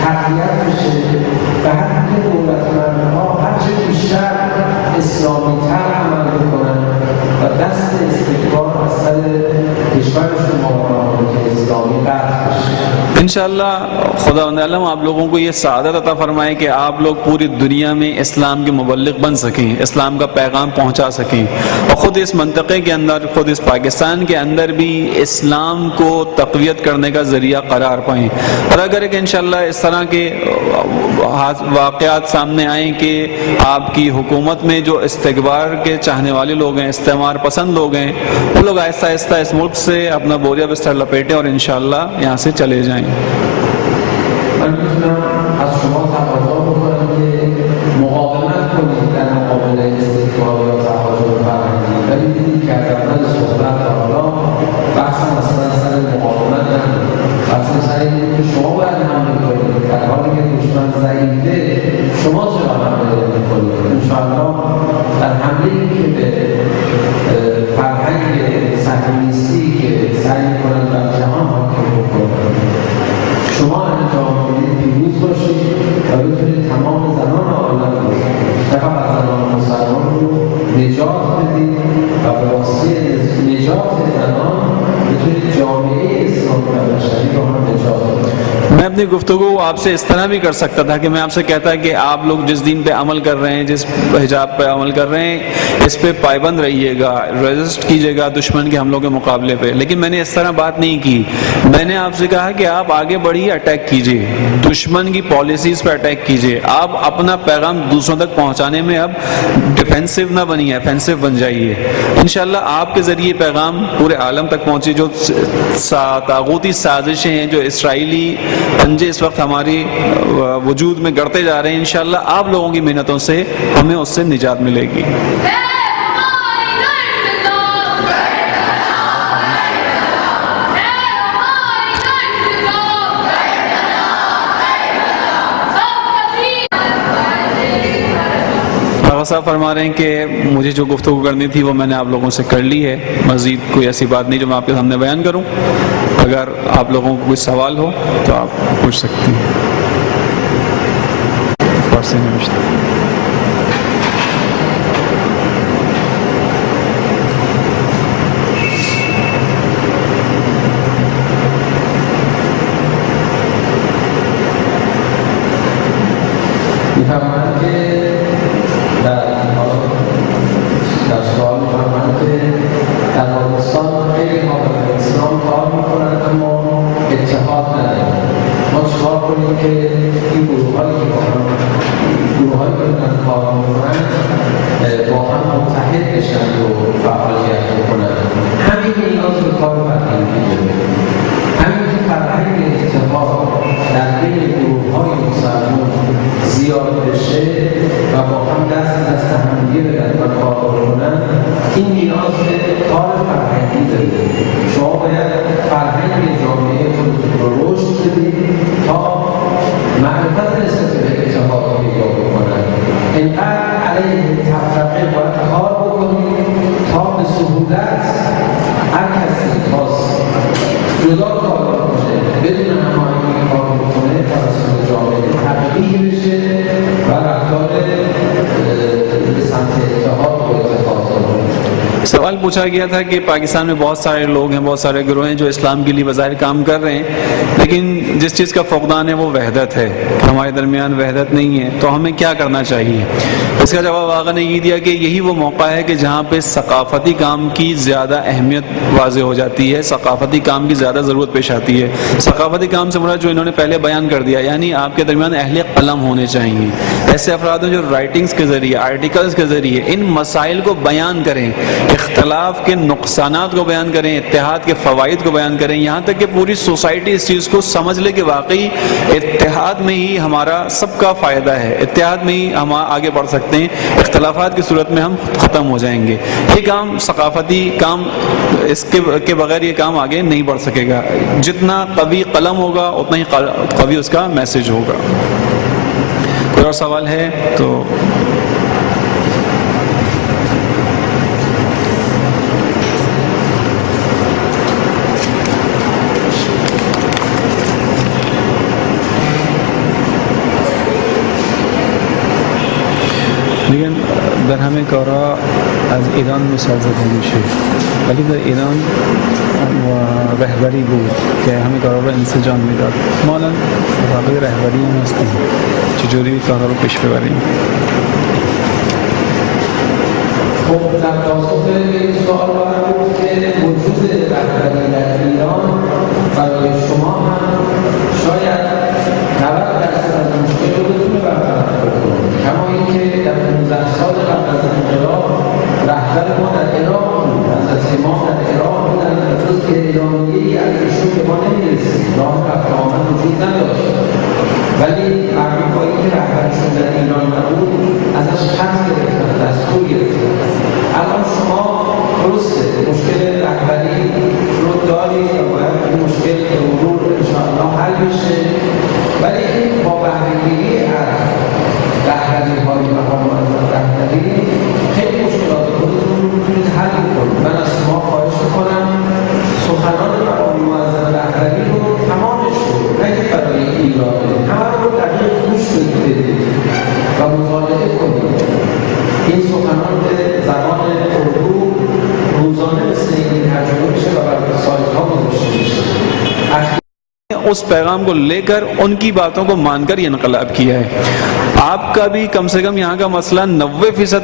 تقویت بشه و همین دولتمندها اسلامی تر عمل بکنن و دست استکبار از سر کشور شما که اسلامی قطع بشه. इंशाअल्लाह खुदावंद आलम आप लोगों को ये सआदत अता फरमाए कि आप लोग पूरी दुनिया में इस्लाम के मुबल्लिग बन सकें, इस्लाम का पैगाम पहुंचा सकें और ख़ुद इस मंतक़े के अंदर, ख़ुद इस पाकिस्तान के अंदर भी इस्लाम को तक़वियत करने का ज़रिया करार पाएँ। और अगर एक इंशाअल्लाह इस तरह के वाक़यात सामने आएँ कि आपकी हुकूमत में जो इस्तिकबार के चाहने वाले लोग हैं, इस्तेमार पसंद लोग हैं, वो लोग आहिस्ता आहिस्ता इस मुल्क से अपना बोरिया बिस्तर लपेटें और इंशाअल्लाह यहाँ से चले जाएँ। من میتونم از شما تقاضا بکنم که مقاومت کنید در مقابل استکبار یا تهاجم فرهنگی. ولی دیدید که از اول صحبت تا حالا بحثم اصلا سر مقاومت نبود. بحثم سر این که شما باید حمله کنید در حالی که دشمن ضعیفه، شما چرا حمله نمی‌کنید؟ انشاءالله در حمله‌ای که به فرهنگ صهیونیستی که سعی می‌کنند بر جهان حاکم بکنند شما انجام بدید، پیروز باشید و بتونید تمام زنان عالم رو، نه فقط زنان مسلمان رو نجات بدید و به واسطه نجات زنان بتونید جامعه اسلامی و بشری رو هم نجات بدید. मैं अपनी गुफ्तगू आपसे इस तरह भी कर सकता था कि मैं आपसे कहता कि आप लोग जिस दीन पे अमल कर रहे हैं, जिस हिजाब पे अमल कर रहे हैं, इस पे पाबंद रहिएगा, रेजिस्ट कीजिएगा दुश्मन के हमलों के मुकाबले पे। लेकिन मैंने इस तरह बात नहीं की। मैंने आपसे कहा कि आप आगे बढ़िए, अटैक कीजिए, दुश्मन की पॉलिसीज़ पे अटैक कीजिए। आप अपना पैगाम दूसरों तक पहुँचाने में अब डिफेंसिव ना बनिए, ऑफेंसिव बन जाइए। इंशाअल्लाह आपके ज़रिए पैगाम पूरे आलम तक पहुँचे। जो तागूती साजिशें हैं, जो इसराइली पंजे इस वक्त हमारी वजूद में गढ़ते जा रहे हैं, इंशाअल्लाह आप लोगों की मेहनतों से हमें उससे निजात मिलेगी। साहब फरमा रहे हैं कि मुझे जो गुफ्तगू करनी थी वो मैंने आप लोगों से कर ली है, मज़ीद कोई ऐसी बात नहीं जो मैं आपके सामने बयान करूं। अगर आप लोगों को कोई सवाल हो तो आप पूछ सकती हैं। सवाल पूछा गया था कि पाकिस्तान में बहुत सारे लोग हैं, बहुत सारे गिरोह हैं जो इस्लाम के लिए बज़ाहिर काम कर रहे हैं, लेकिन जिस चीज़ का फुक़दान है वो वहदत है। हमारे दरमियान वहदत नहीं है, तो हमें क्या करना चाहिए? इसका जवाब आगा ने ये दिया कि यही वो मौका है कि जहाँ पे सकाफ़ती काम की ज़्यादा अहमियत वाज़ेह हो जाती है, सकाफ़ती काम की ज़्यादा ज़रूरत पेश आती है। सकाफ़ती काम से मुराद जो इन्होंने पहले बयान कर दिया, यानी आपके दरमियान अहले क़लम होने चाहिए, ऐसे अफराद जो राइटिंग्स के ज़रिए, आर्टिकल्स के ज़रिए इन मसाइल को बयान करें, इख्तलाफ के नुकसानात को बयान करें, इत्तेहाद के फ़वाइद को बयान करें, यहाँ तक कि पूरी सोसाइटी इस चीज़ को समझ ले कि वाकई इत्तेहाद में ही हमारा सबका फ़ायदा है, इत्तेहाद में ही हम आगे बढ़ सकते हैं, इख्तलाफात की सूरत में हम ख़त्म हो जाएंगे। ये काम सकाफ़ती काम, इसके बगैर ये काम आगे नहीं बढ़ सकेगा। जितना कवी कलम होगा उतना ही कवी उसका मैसेज होगा। कोई और सवाल है तो लेकिन दरहम कौरा از ایران مثال زده میشه، ولی در ایران رهبری بود که همه کارا رو انسجام میداد. ما الان واقعی رهبری هم هستیم، چجوری کارا رو پیش ببریم. خب در پاسخ به این سوال باید گفت که وجود رهبری در ایران برای شما هم شاید 90% از مشکل رو بتونه برطرف کنه، کما اینکه در 15 سال قبل از انقلاب رهبر ما در عراق بود، حضرت امام در عراق بودن، جز اعلامیه‌ای از ایشون به ما نمی‌رسید، راه رفت آمد وجود نداشت، ولی مردم‌هایی که رهبرشون در ایران نبود ازش خط گرفتن، دستور گرفتن. الان شما درسته مشکل رهبری رو دارید و باید این مشکل به مرور انشاءالله حل بشه، ولی این با بهره‌گیری از رهبری‌های مقام رهبری خیلی مشکلات خودتون رو میتونید حل کنید. من از شما خواهش میکنم سخنان مقام معظم رهبری رو تمامش رو نگید برای ایرانه، همه رو دقیق گوش بدید و مطالعه کنید. این سخنان به زبان اردو روزانه مثل این ترجمه میشه و بر سایت ها گذاشته میشه. उस पैगाम को लेकर उनकी बातों को मानकर ये इनकलाब किया है। आपका भी कम से कम यहाँ का मसला 90%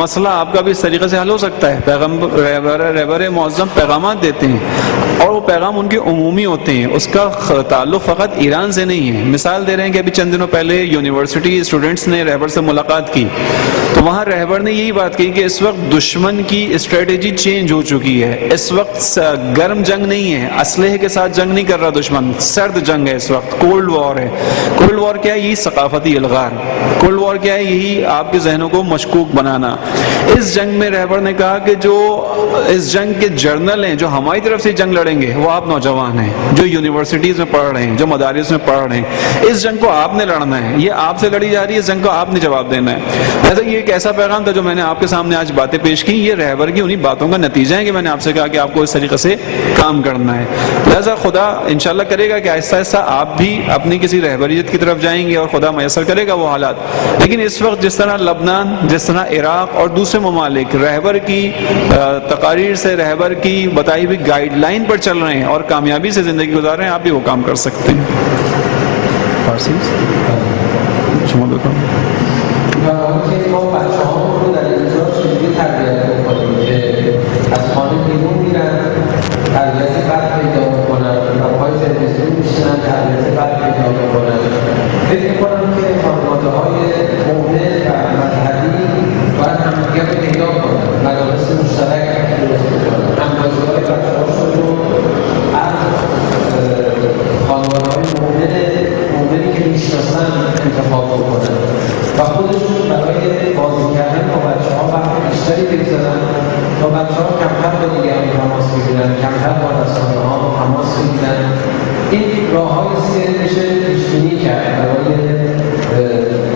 मसला आपका भी इस तरीके से हल हो सकता है। रहबर मुअज़्ज़म पैगामात देते हैं और वो पैगाम उनके उमूमी होते हैं, उसका ताल्लुक़ फ़कत ईरान से नहीं है। मिसाल दे रहे हैं कि अभी चंद दिनों पहले यूनिवर्सिटी स्टूडेंट्स ने रहबर से मुलाकात की, तो वहाँ रहबर ने यही बात कही कि इस वक्त दुश्मन की स्ट्रेटेजी चेंज हो चुकी है। इस वक्त गर्म जंग नहीं है, असलहे के साथ जंग नहीं कर रहा दुश्मन, सर्द जंग है इस वक्त, कोल्ड वॉर है। कोल्ड वॉर क्या है? यही सकाफती अलगार। कोल्ड वॉर क्या है? यही आपके जहनों को मशकूक बनाना। इस जंग में रहबर ने कहा कि जो इस जंग के जर्नल हैं, जो हमारी तरफ से जंग लड़ेंगे, वो आप नौजवान हैं जो यूनिवर्सिटीज़ में पढ़ रहे हैं, जो मदारिस में पढ़ रहे हैं। इस जंग को आपने लड़ना है, ये आपसे लड़ी जा रही है, इस जंग को आपने जवाब देना है। वैसे ये एक ऐसा पैगाम था जो मैंने आपके सामने आज बातें पेश की, ये रहबर की उन्हीं बातों का नतीजा है कि मैंने आपसे कहा कि आपको इस तरीके से काम करना है। लिहाजा खुदा इंशाल्लाह करेगा कि आहिस्ता आहिस्ता आप भी अपनी किसी रहबरियत की तरफ जाएंगे और खुदा मैसर करेगा वो हालात। लेकिन इस वक्त जिस तरह लबनान, जिस तरह इराक और दूसरे ममालिक रहबर की तकारीर से, रहबर की बताई हुई गाइडलाइन पर चल रहे हैं और कामयाबी से ज़िंदगी गुजार रहे हैं, आप भी वो काम कर सकते हैं। फारसी شما بکنم و که ما بچه ها رو در اینجا چجوری تربیت بکنیم که از خانه بیرون میرن تربیت بد پیدا میکنن و پای تلویزیون میشینن تربیت بد پیدا میکنن. فکر میکنم که خانواده های مؤمن و مذهبی باید همدیگه رو پیدا کنن، مدارس مشترک درست بکنن، همبازی های بچه هاشون رو از خانواده های مؤمنی که میشناسن انتخاب بکنن و خودشون برای بازی کردن با بچه ها وقت بیشتری بگذارن تا بچه ها کمتر با دیگران تماس بگیرن، کمتر با رسانه ها تماس بگیرن. این راه هایی که میشه پیشبینی کرد برای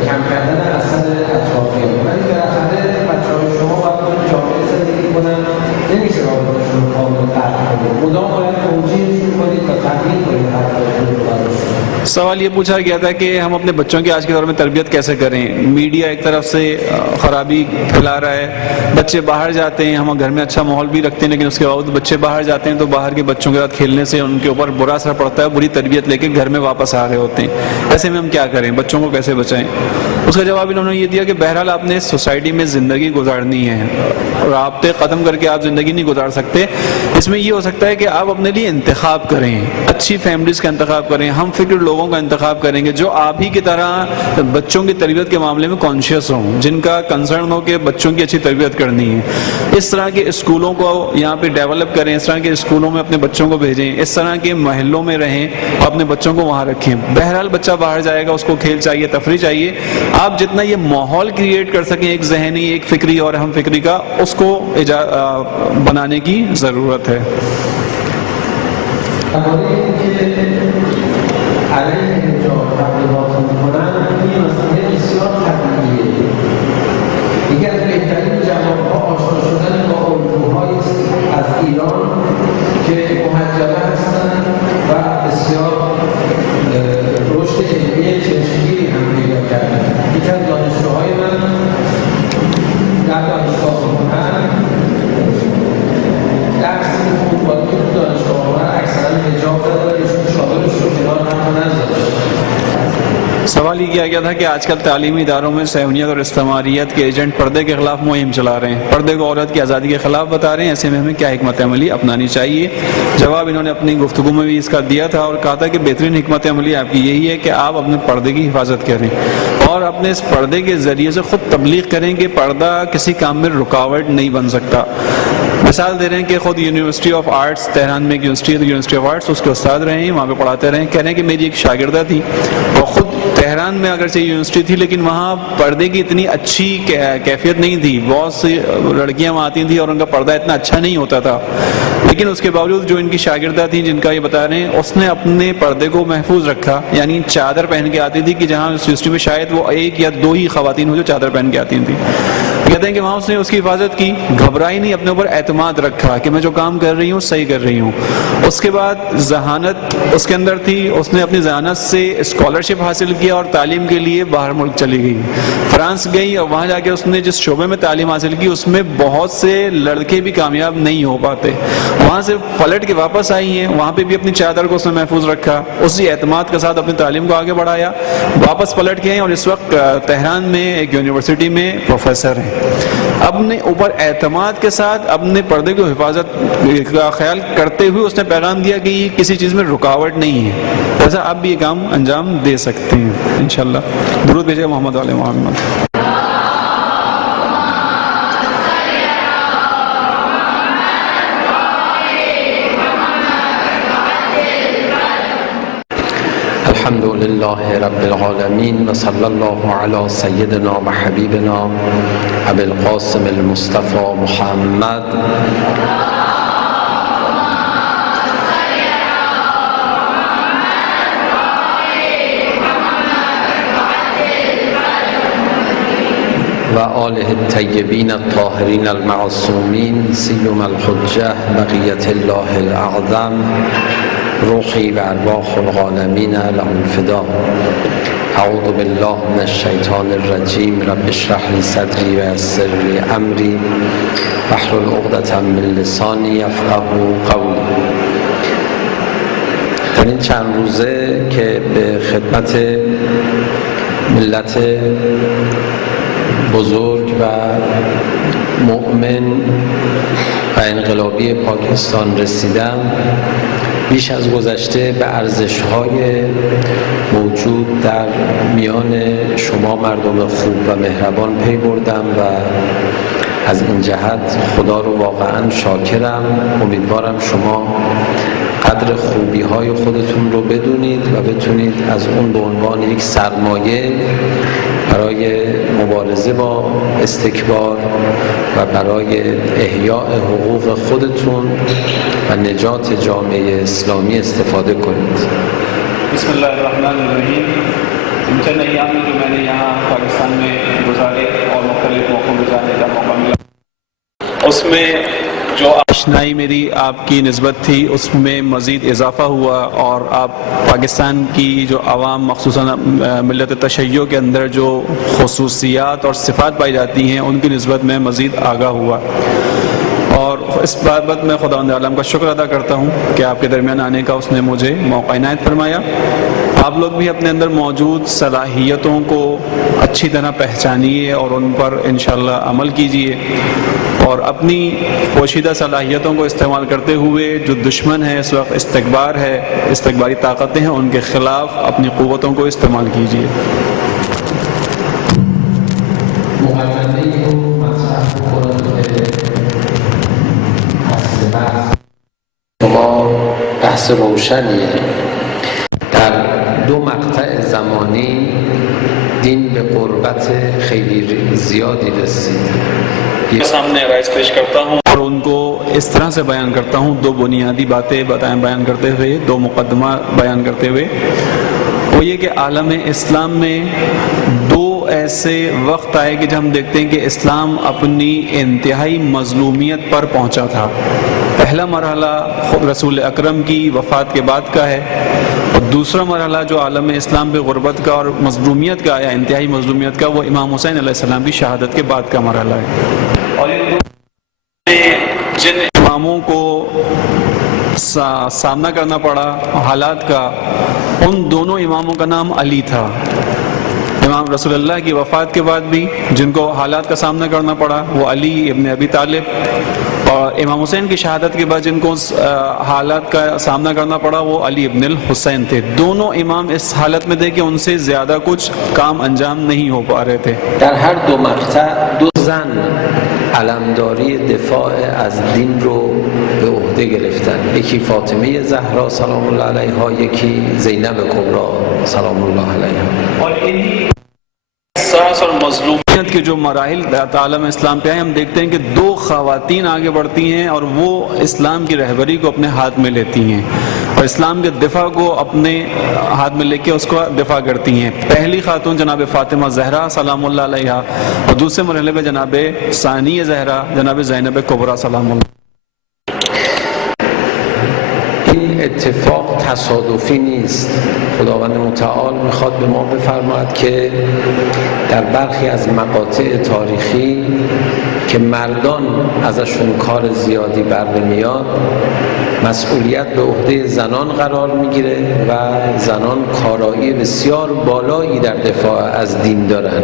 کم کردن اثر اطرافیان. ولی بالاخره بچه های شما باید توی جامعه زندگی کنن، نمیشه رابطه‌شون رو کامل قطع کنید، مدام باید توجیهشون کنید و تبیین کنید حرفاشون رو براشون. सवाल ये पूछा गया था कि हम अपने बच्चों की आज के दौर में तरबियत कैसे करें। मीडिया एक तरफ से खराबी फैला रहा है, बच्चे बाहर जाते हैं, हम घर में अच्छा माहौल भी रखते हैं, लेकिन उसके बावजूद बच्चे बाहर जाते हैं तो बाहर के बच्चों के साथ खेलने से उनके ऊपर बुरा असर पड़ता है, बुरी तरबियत लेके घर में वापस आ रहे होते हैं। ऐसे में हम क्या करें, बच्चों को कैसे बचाएं? उसका जवाब इन्होंने ये दिया कि बहरहाल आपने सोसाइटी में ज़िंदगी गुजारनी है, राब्ते ख़त्म करके आप ज़िंदगी नहीं गुजार सकते। इसमें ये हो सकता है कि आप अपने लिए इंतखाब करें, अच्छी फैमिलीज़ का इंतखाब करें, हम फिक्र लोगों का इंतखाब करेंगे जो आप ही की तरह बच्चों की तरबियत के मामले में कॉन्शियस हों, जिनका कंसर्न हो कि बच्चों की अच्छी तरबियत करनी है। इस तरह के स्कूलों को यहाँ पे डेवलप करें, इस तरह के स्कूलों में अपने बच्चों को भेजें, इस तरह के महलों में रहें, अपने बच्चों को वहाँ रखें। बहरहाल बच्चा बाहर जाएगा, उसको खेल चाहिए, तफरी चाहिए। आप जितना ये माहौल क्रिएट कर सकें एक जहनी, एक फिक्री और हम फिक्री का, उसको बनाने की ज़रूरत है। یکی از بهترین جواب‌ها آشنا شدن با الگوهایی از ایران که محجبه هستند و بسیار رشد علمی چشمگیری هم پیدا کردند. یکی از دانشجوهای من در دانشگاه गया था कि आजकल तालीमी इदारों में सहूलियत और इस्तेमारियत के एजेंट पर्दे के खिलाफ मुहिम चला रहे हैं, पर्दे को औरत की आज़ादी के खिलाफ बता रहे हैं। ऐसे में हमें क्या हिकमत अमली अपनानी चाहिए? जवाब इन्होंने अपनी गुफ्तगू में भी इसका दिया था और कहा था कि बेहतरीन हिकमत अमली आपकी यही है कि आप अपने पर्दे की हिफाजत करें और अपने इस पर्दे के ज़रिए से ख़ुद तबलीग करें कि पर्दा किसी काम में रुकावट नहीं बन सकता। मिसाल दे रहे हैं कि खुद यूनिवर्सिटी ऑफ आर्ट्स, तेहरान में एक यूनिवर्सिटी है, यूनिवर्सिटी ऑफ आर्ट्स, उसके उस्ताद रहे हैं, वहाँ पे पढ़ाते रहे। कह रहे हैं कि मेरी एक शागिर्दा थी और ख़ुद तेहरान में अगर से यूनिवर्सिटी थी लेकिन वहाँ पर्दे की इतनी अच्छी कैफियत नहीं थी। बहुत सी लड़कियाँ वहाँ आती थी और उनका पर्दा इतना अच्छा नहीं होता था, लेकिन उसके बावजूद जो इनकी शागिर्दा थी जिनका ये बता रहे हैं, उसने अपने पर्दे को महफूज रखा। यानी चादर पहन के आती थी कि जहाँ यूनिवर्सिटी में शायद वो एक या दो ही खवातीन हो जो चादर पहन के आती थी। कहते हैं कि वहाँ उसने उसकी हिफाजत की, घबराई नहीं, अपने ऊपर एतमाद रखा कि मैं जो काम कर रही हूँ सही कर रही हूँ। उसके बाद जहानत उसके अंदर थी, उसने अपनी जहानत से स्कॉलरशिप हासिल किया और तालीम के लिए बाहर मुल्क चली गई, फ्रांस गई और वहाँ जाके उसने जिस शोबे में तालीम हासिल की उसमें बहुत से लड़के भी कामयाब नहीं हो पाते। वहाँ से पलट के वापस आई हैं, वहाँ पे भी अपनी चादर को उसने महफूज रखा, उसी एतमाद के साथ अपनी तालीम को आगे बढ़ाया, वापस पलट के आई और इस वक्त तेहरान में एक यूनिवर्सिटी में प्रोफेसर हैं। अपने ऊपर एतमाद के साथ अपने पर्दे की हिफाजत का ख्याल करते हुए उसने पैगाम दिया कि ये किसी चीज़ में रुकावट नहीं है। ऐसा आप भी ये काम अंजाम दे सकते हैं इंशाल्लाह। दुरूद भेजिए मोहम्मद वाले मोहम्मद। अल्हम्दुलिल्लाह रब्बिल आलमीन व सल्लल्लाहु अला सय्यिदिना व हबीबिना अबिल क़ासिम अल मुस्तफ़ा मुहम्मद। व आलिहि तय्यबीन अत्ताहिरीन अल-मअसूमीन सिय्युम अल-हुज्जह बक़िय्यतिल्लाहिल अअज़म रूही व अरवाहुल आलमीन लहुल फ़िदा। अऊज़ु बिल्लाहि मिनश शैतानिर रजीम। रब्बि इश्रह ली सदरी व यस्सिर ली अमरी वहलुल उक़दतम मिन लिसानी यफ़क़हू क़ौली। در این چند روزه که به خدمت ملت بزرگ و مؤمن و انقلابی پاکستان رسیدم، بیش از گذشته به ارزش‌های موجود در میان شما مردم خوب و مهربان پی بردم و از این جهت خدا رو واقعا شاکرم. امیدوارم شما قدر خوبی‌های خودتون رو بدونید و بتونید از اون به عنوان یک سرمایه برای مبارزه با استکبار و برای احیاء حقوق خودتون و نجات جامعه اسلامی استفاده کنید. بسم الله الرحمن الرحیم. इन चंद अय्याम में जो मैंने यहाँ पाकिस्तान में गुजारे और मुख्तलिफ मौक़ों में जाने का मौका मिला, उसमें जो आशनाई मेरी आपकी निस्बत थी उसमें मज़ीद इजाफ़ा हुआ और आप पाकिस्तान की जो आवाम मख़सूसन मिल्लत तशय्यो के अंदर जो ख़ुसूसियात और सिफ़ात पाई जाती हैं उनकी निस्बत में मज़ीद आगाह हुआ। और इस बाबत मैं खुदावंद आलम का शुक्र अदा करता हूँ कि आपके दरमियान आने का उसने मुझे मौका इनायत फरमाया। आप लोग भी अपने अंदर मौजूद सलाहियतों को अच्छी तरह पहचानिए और उन पर इंशाअल्लाह अमल कीजिए और अपनी पोशीदा सलाहियतों को इस्तेमाल करते हुए जो दुश्मन है इस वक्त इस्तकबार है, इस्तकबारी ताकतें हैं, उनके ख़िलाफ़ अपनी क़ुव्वतों को इस्तेमाल कीजिए। بحث روشنیه. در دو مقطع زمانی دین به قربت خیلی زیادی رسید. सामने राइज पेश करता हूँ और उनको इस तरह से बयान करता हूँ, दो बुनियादी बातें बयान करते हुए, दो मुकदमा बयान करते हुए। वो ये कि आलम इस्लाम में दो ऐसे वक्त आए कि जब हम देखते हैं कि इस्लाम अपनी इंतहाई मजलूमियत पर पहुँचा था। पहला मरहला खुद रसूल अकरम की वफ़ात के बाद का है और दूसरा मरहला जो आलम इस्लाम पे गुर्बत का और मजलूमियत का या इंतहाई मजलूमियत का वो इमाम हुसैन अलैहिस्सलाम की शहादत के बाद का मरहला है। और जिन इमामों को सामना करना पड़ा हालात का, उन दोनों इमामों का नाम अली था। इमाम रसूलुल्लाह की वफ़ात के बाद भी जिनको हालात का सामना करना पड़ा वो अली इब्न अबी तालिब, और इमाम हुसैन की शहादत के बाद जिनको हालात का सामना करना पड़ा वो अली इब्न हुसैन थे। दोनों इमाम इस हालत में थे कि उनसे ज़्यादा कुछ काम अंजाम नहीं हो पा रहे थे। در هر دو مقطع دو زن علمداری دفاع از دین رو به عهده گرفتن، یکی فاطمه زهرا سلام الله علیها، یکی زینب کبری سلام الله علیها. और इन्हीं सास और मजलूमियत के जो मराहिल तालम इस्लाम पे आए, हम देखते हैं कि दो खवातीन आगे बढ़ती हैं और वो इस्लाम की रहबरी को अपने हाथ में लेती हैं और इस्लाम के दिफा को अपने हाथ में लेके उसको दिफा करती हैं। पहली खातून जनाब फ़ातिमा ज़हरा सलामुल्लाह अलैहा और दूसरे मरहले में जनाब सानिया ज़हरा जनाब ज़ैनब कुबरा सलामुल्लाह। این اتفاق تصادفی نیست. خداوند متعال میخواد به ما بفرماید که در برخی از مقاطع تاریخی که مردان ازشون کار زیادی بر نمیاد، مسئولیت به عهده زنان قرار میگیره و زنان کارایی بسیار بالایی در دفاع از دین دارن.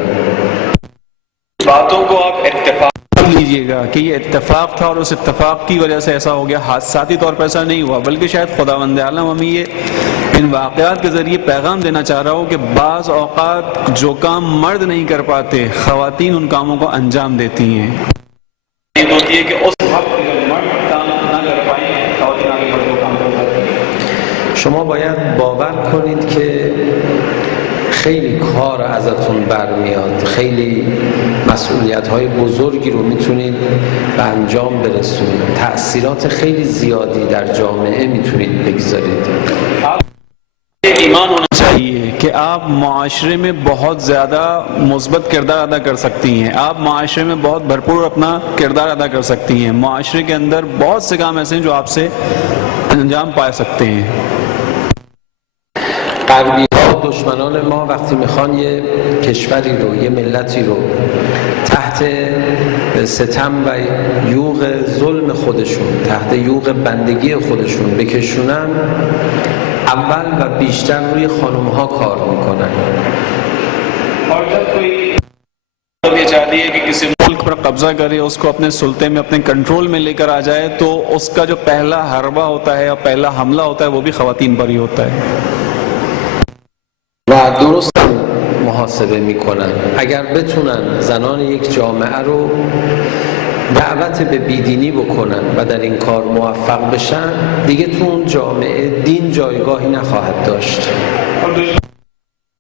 बातों को आप इत्तेफाक लीजिएगा कि ये इत्तेफाक था और उस इत्तेफाक की वजह से ऐसा हो गया, हादसाती तौर पर ऐसा नहीं हुआ, बल्कि शायद खुदावंद आलम हमें ये इन वाक़यात के ज़रिए पैगाम देना चाह रहा हो कि बाज़ औक़ात जो काम मर्द नहीं कर पाते ख़वातीन उन कामों को अंजाम देती हैं। होती है कि उस वक्त मर्द काम ना कर पाए, ख़वातीन आगे बढ़कर काम कर पाते हैं। شما باید باور کنید که خیلی کار ازتون برمیاد، خیلی مسئولیت‌های بزرگی رو میتونید به انجام برسونید، تأثیرات خیلی زیادی در جامعه میتونید بگذارید. ईमान होना चाहिए कि आप माशरे में बहुत ज़्यादा मुस्बत किरदार अदा कर सकती हैं, आप माशरे में बहुत भरपूर अपना किरदार अदा कर सकती हैं। माशरे के अंदर बहुत से काम ऐसे हैं जो आपसे अंजाम पा सकते हैं। غربی ها دشمنان ما وقتی میخوان یه کشوری رو، یه ملتی رو تحت ستم و یوغ ظلم خودشون، تحت یوغ بندگی خودشون بکشونن، اول و بیشتر روی خانم ها کار میکنن. और जब कोई ये चाहती है कि किसी मुल्क पर कब्जा करे, उसको अपने सुल्ते में अपने कंट्रोल में लेकर आ जाए, तो उसका जो पहला हरबा होता है या पहला हमला होता है वो भी ख़वातीन पर ही होता है। و درست محاسبه میکنن. اگر بتونن زنان یک جامعه رو دعوت به بیدینی بکنن و در این کار موفق بشن، دیگه تو اون جامعه دین جایگاهی نخواهد داشت.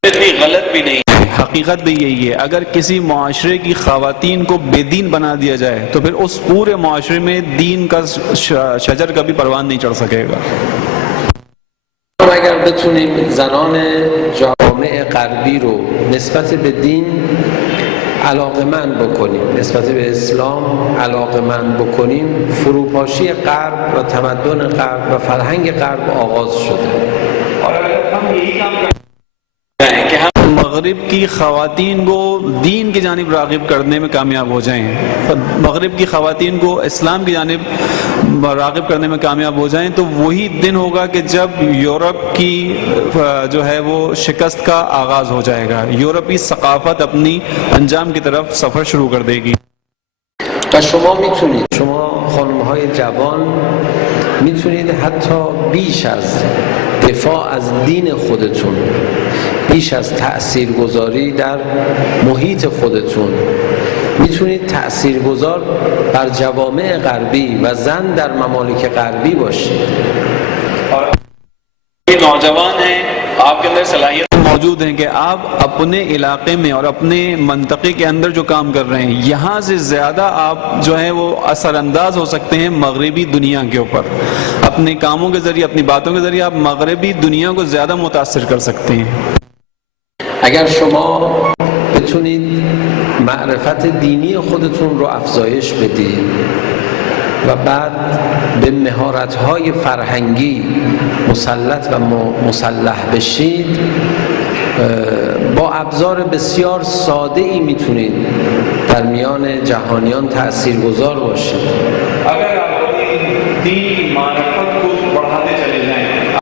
इतनी गलत भी नहीं है, हकीकत भी यही है। अगर किसी माशरे की ख़वातीन को बेदीन बना दिया जाए तो फिर उस पूरे माशरे में दीन का शजर कभी परवान नहीं चढ़ सकेगा। اگر بتونیم زنان جامعه غربی رو نسبت به دین علاقمند بکنیم، نسبت به اسلام علاقمند بکنیم، فروپاشی غرب و تمدن غرب و فرهنگ غرب آغاز شده. और अगर हम यही काम कि हम मगरिब की ख़वातीन को दीन की जानिब राग़िब करने में कामयाब हो जाएं, मगरिब की ख़वातीन को इस्लाम की जानिब राग़िब करने में कामयाब हो जाएं, तो वही दिन होगा कि जब यूरोप की जो है वो शिकस्त का आगाज़ हो जाएगा, यूरोपी सकाफ़त अपनी अंजाम की तरफ सफ़र शुरू कर देगी। و شما میتونید، شما خانم‌های جوان میتونید حتی بیش از دفاع از دین خودتون، بیش از تأثیرگذاری در محیط خودتون، میتونید تأثیرگذار بر جوامع غربی و زن در ممالک غربی باشید. नौजवान हैं, आपके अंदर सलाहियत मौजूद है कि आप अपने इलाके में और अपने मंतक़े के अंदर जो काम कर रहे हैं, यहाँ से ज़्यादा आप जो है वो असरअंदाज हो सकते हैं मगरिबी दुनिया के ऊपर। अपने कामों के ज़रिए, अपनी बातों के ज़रिए आप मगरिबी दुनिया को ज़्यादा मुतासिर कर सकते हैं। اگر شما بتونید معرفت دینی خودتون رو افزایش بدید و بعد به مهارت‌های فرهنگی مسلط و مسلح بشید، با ابزار بسیار ساده‌ای میتونید در میان جهانیان تأثیرگذار باشید.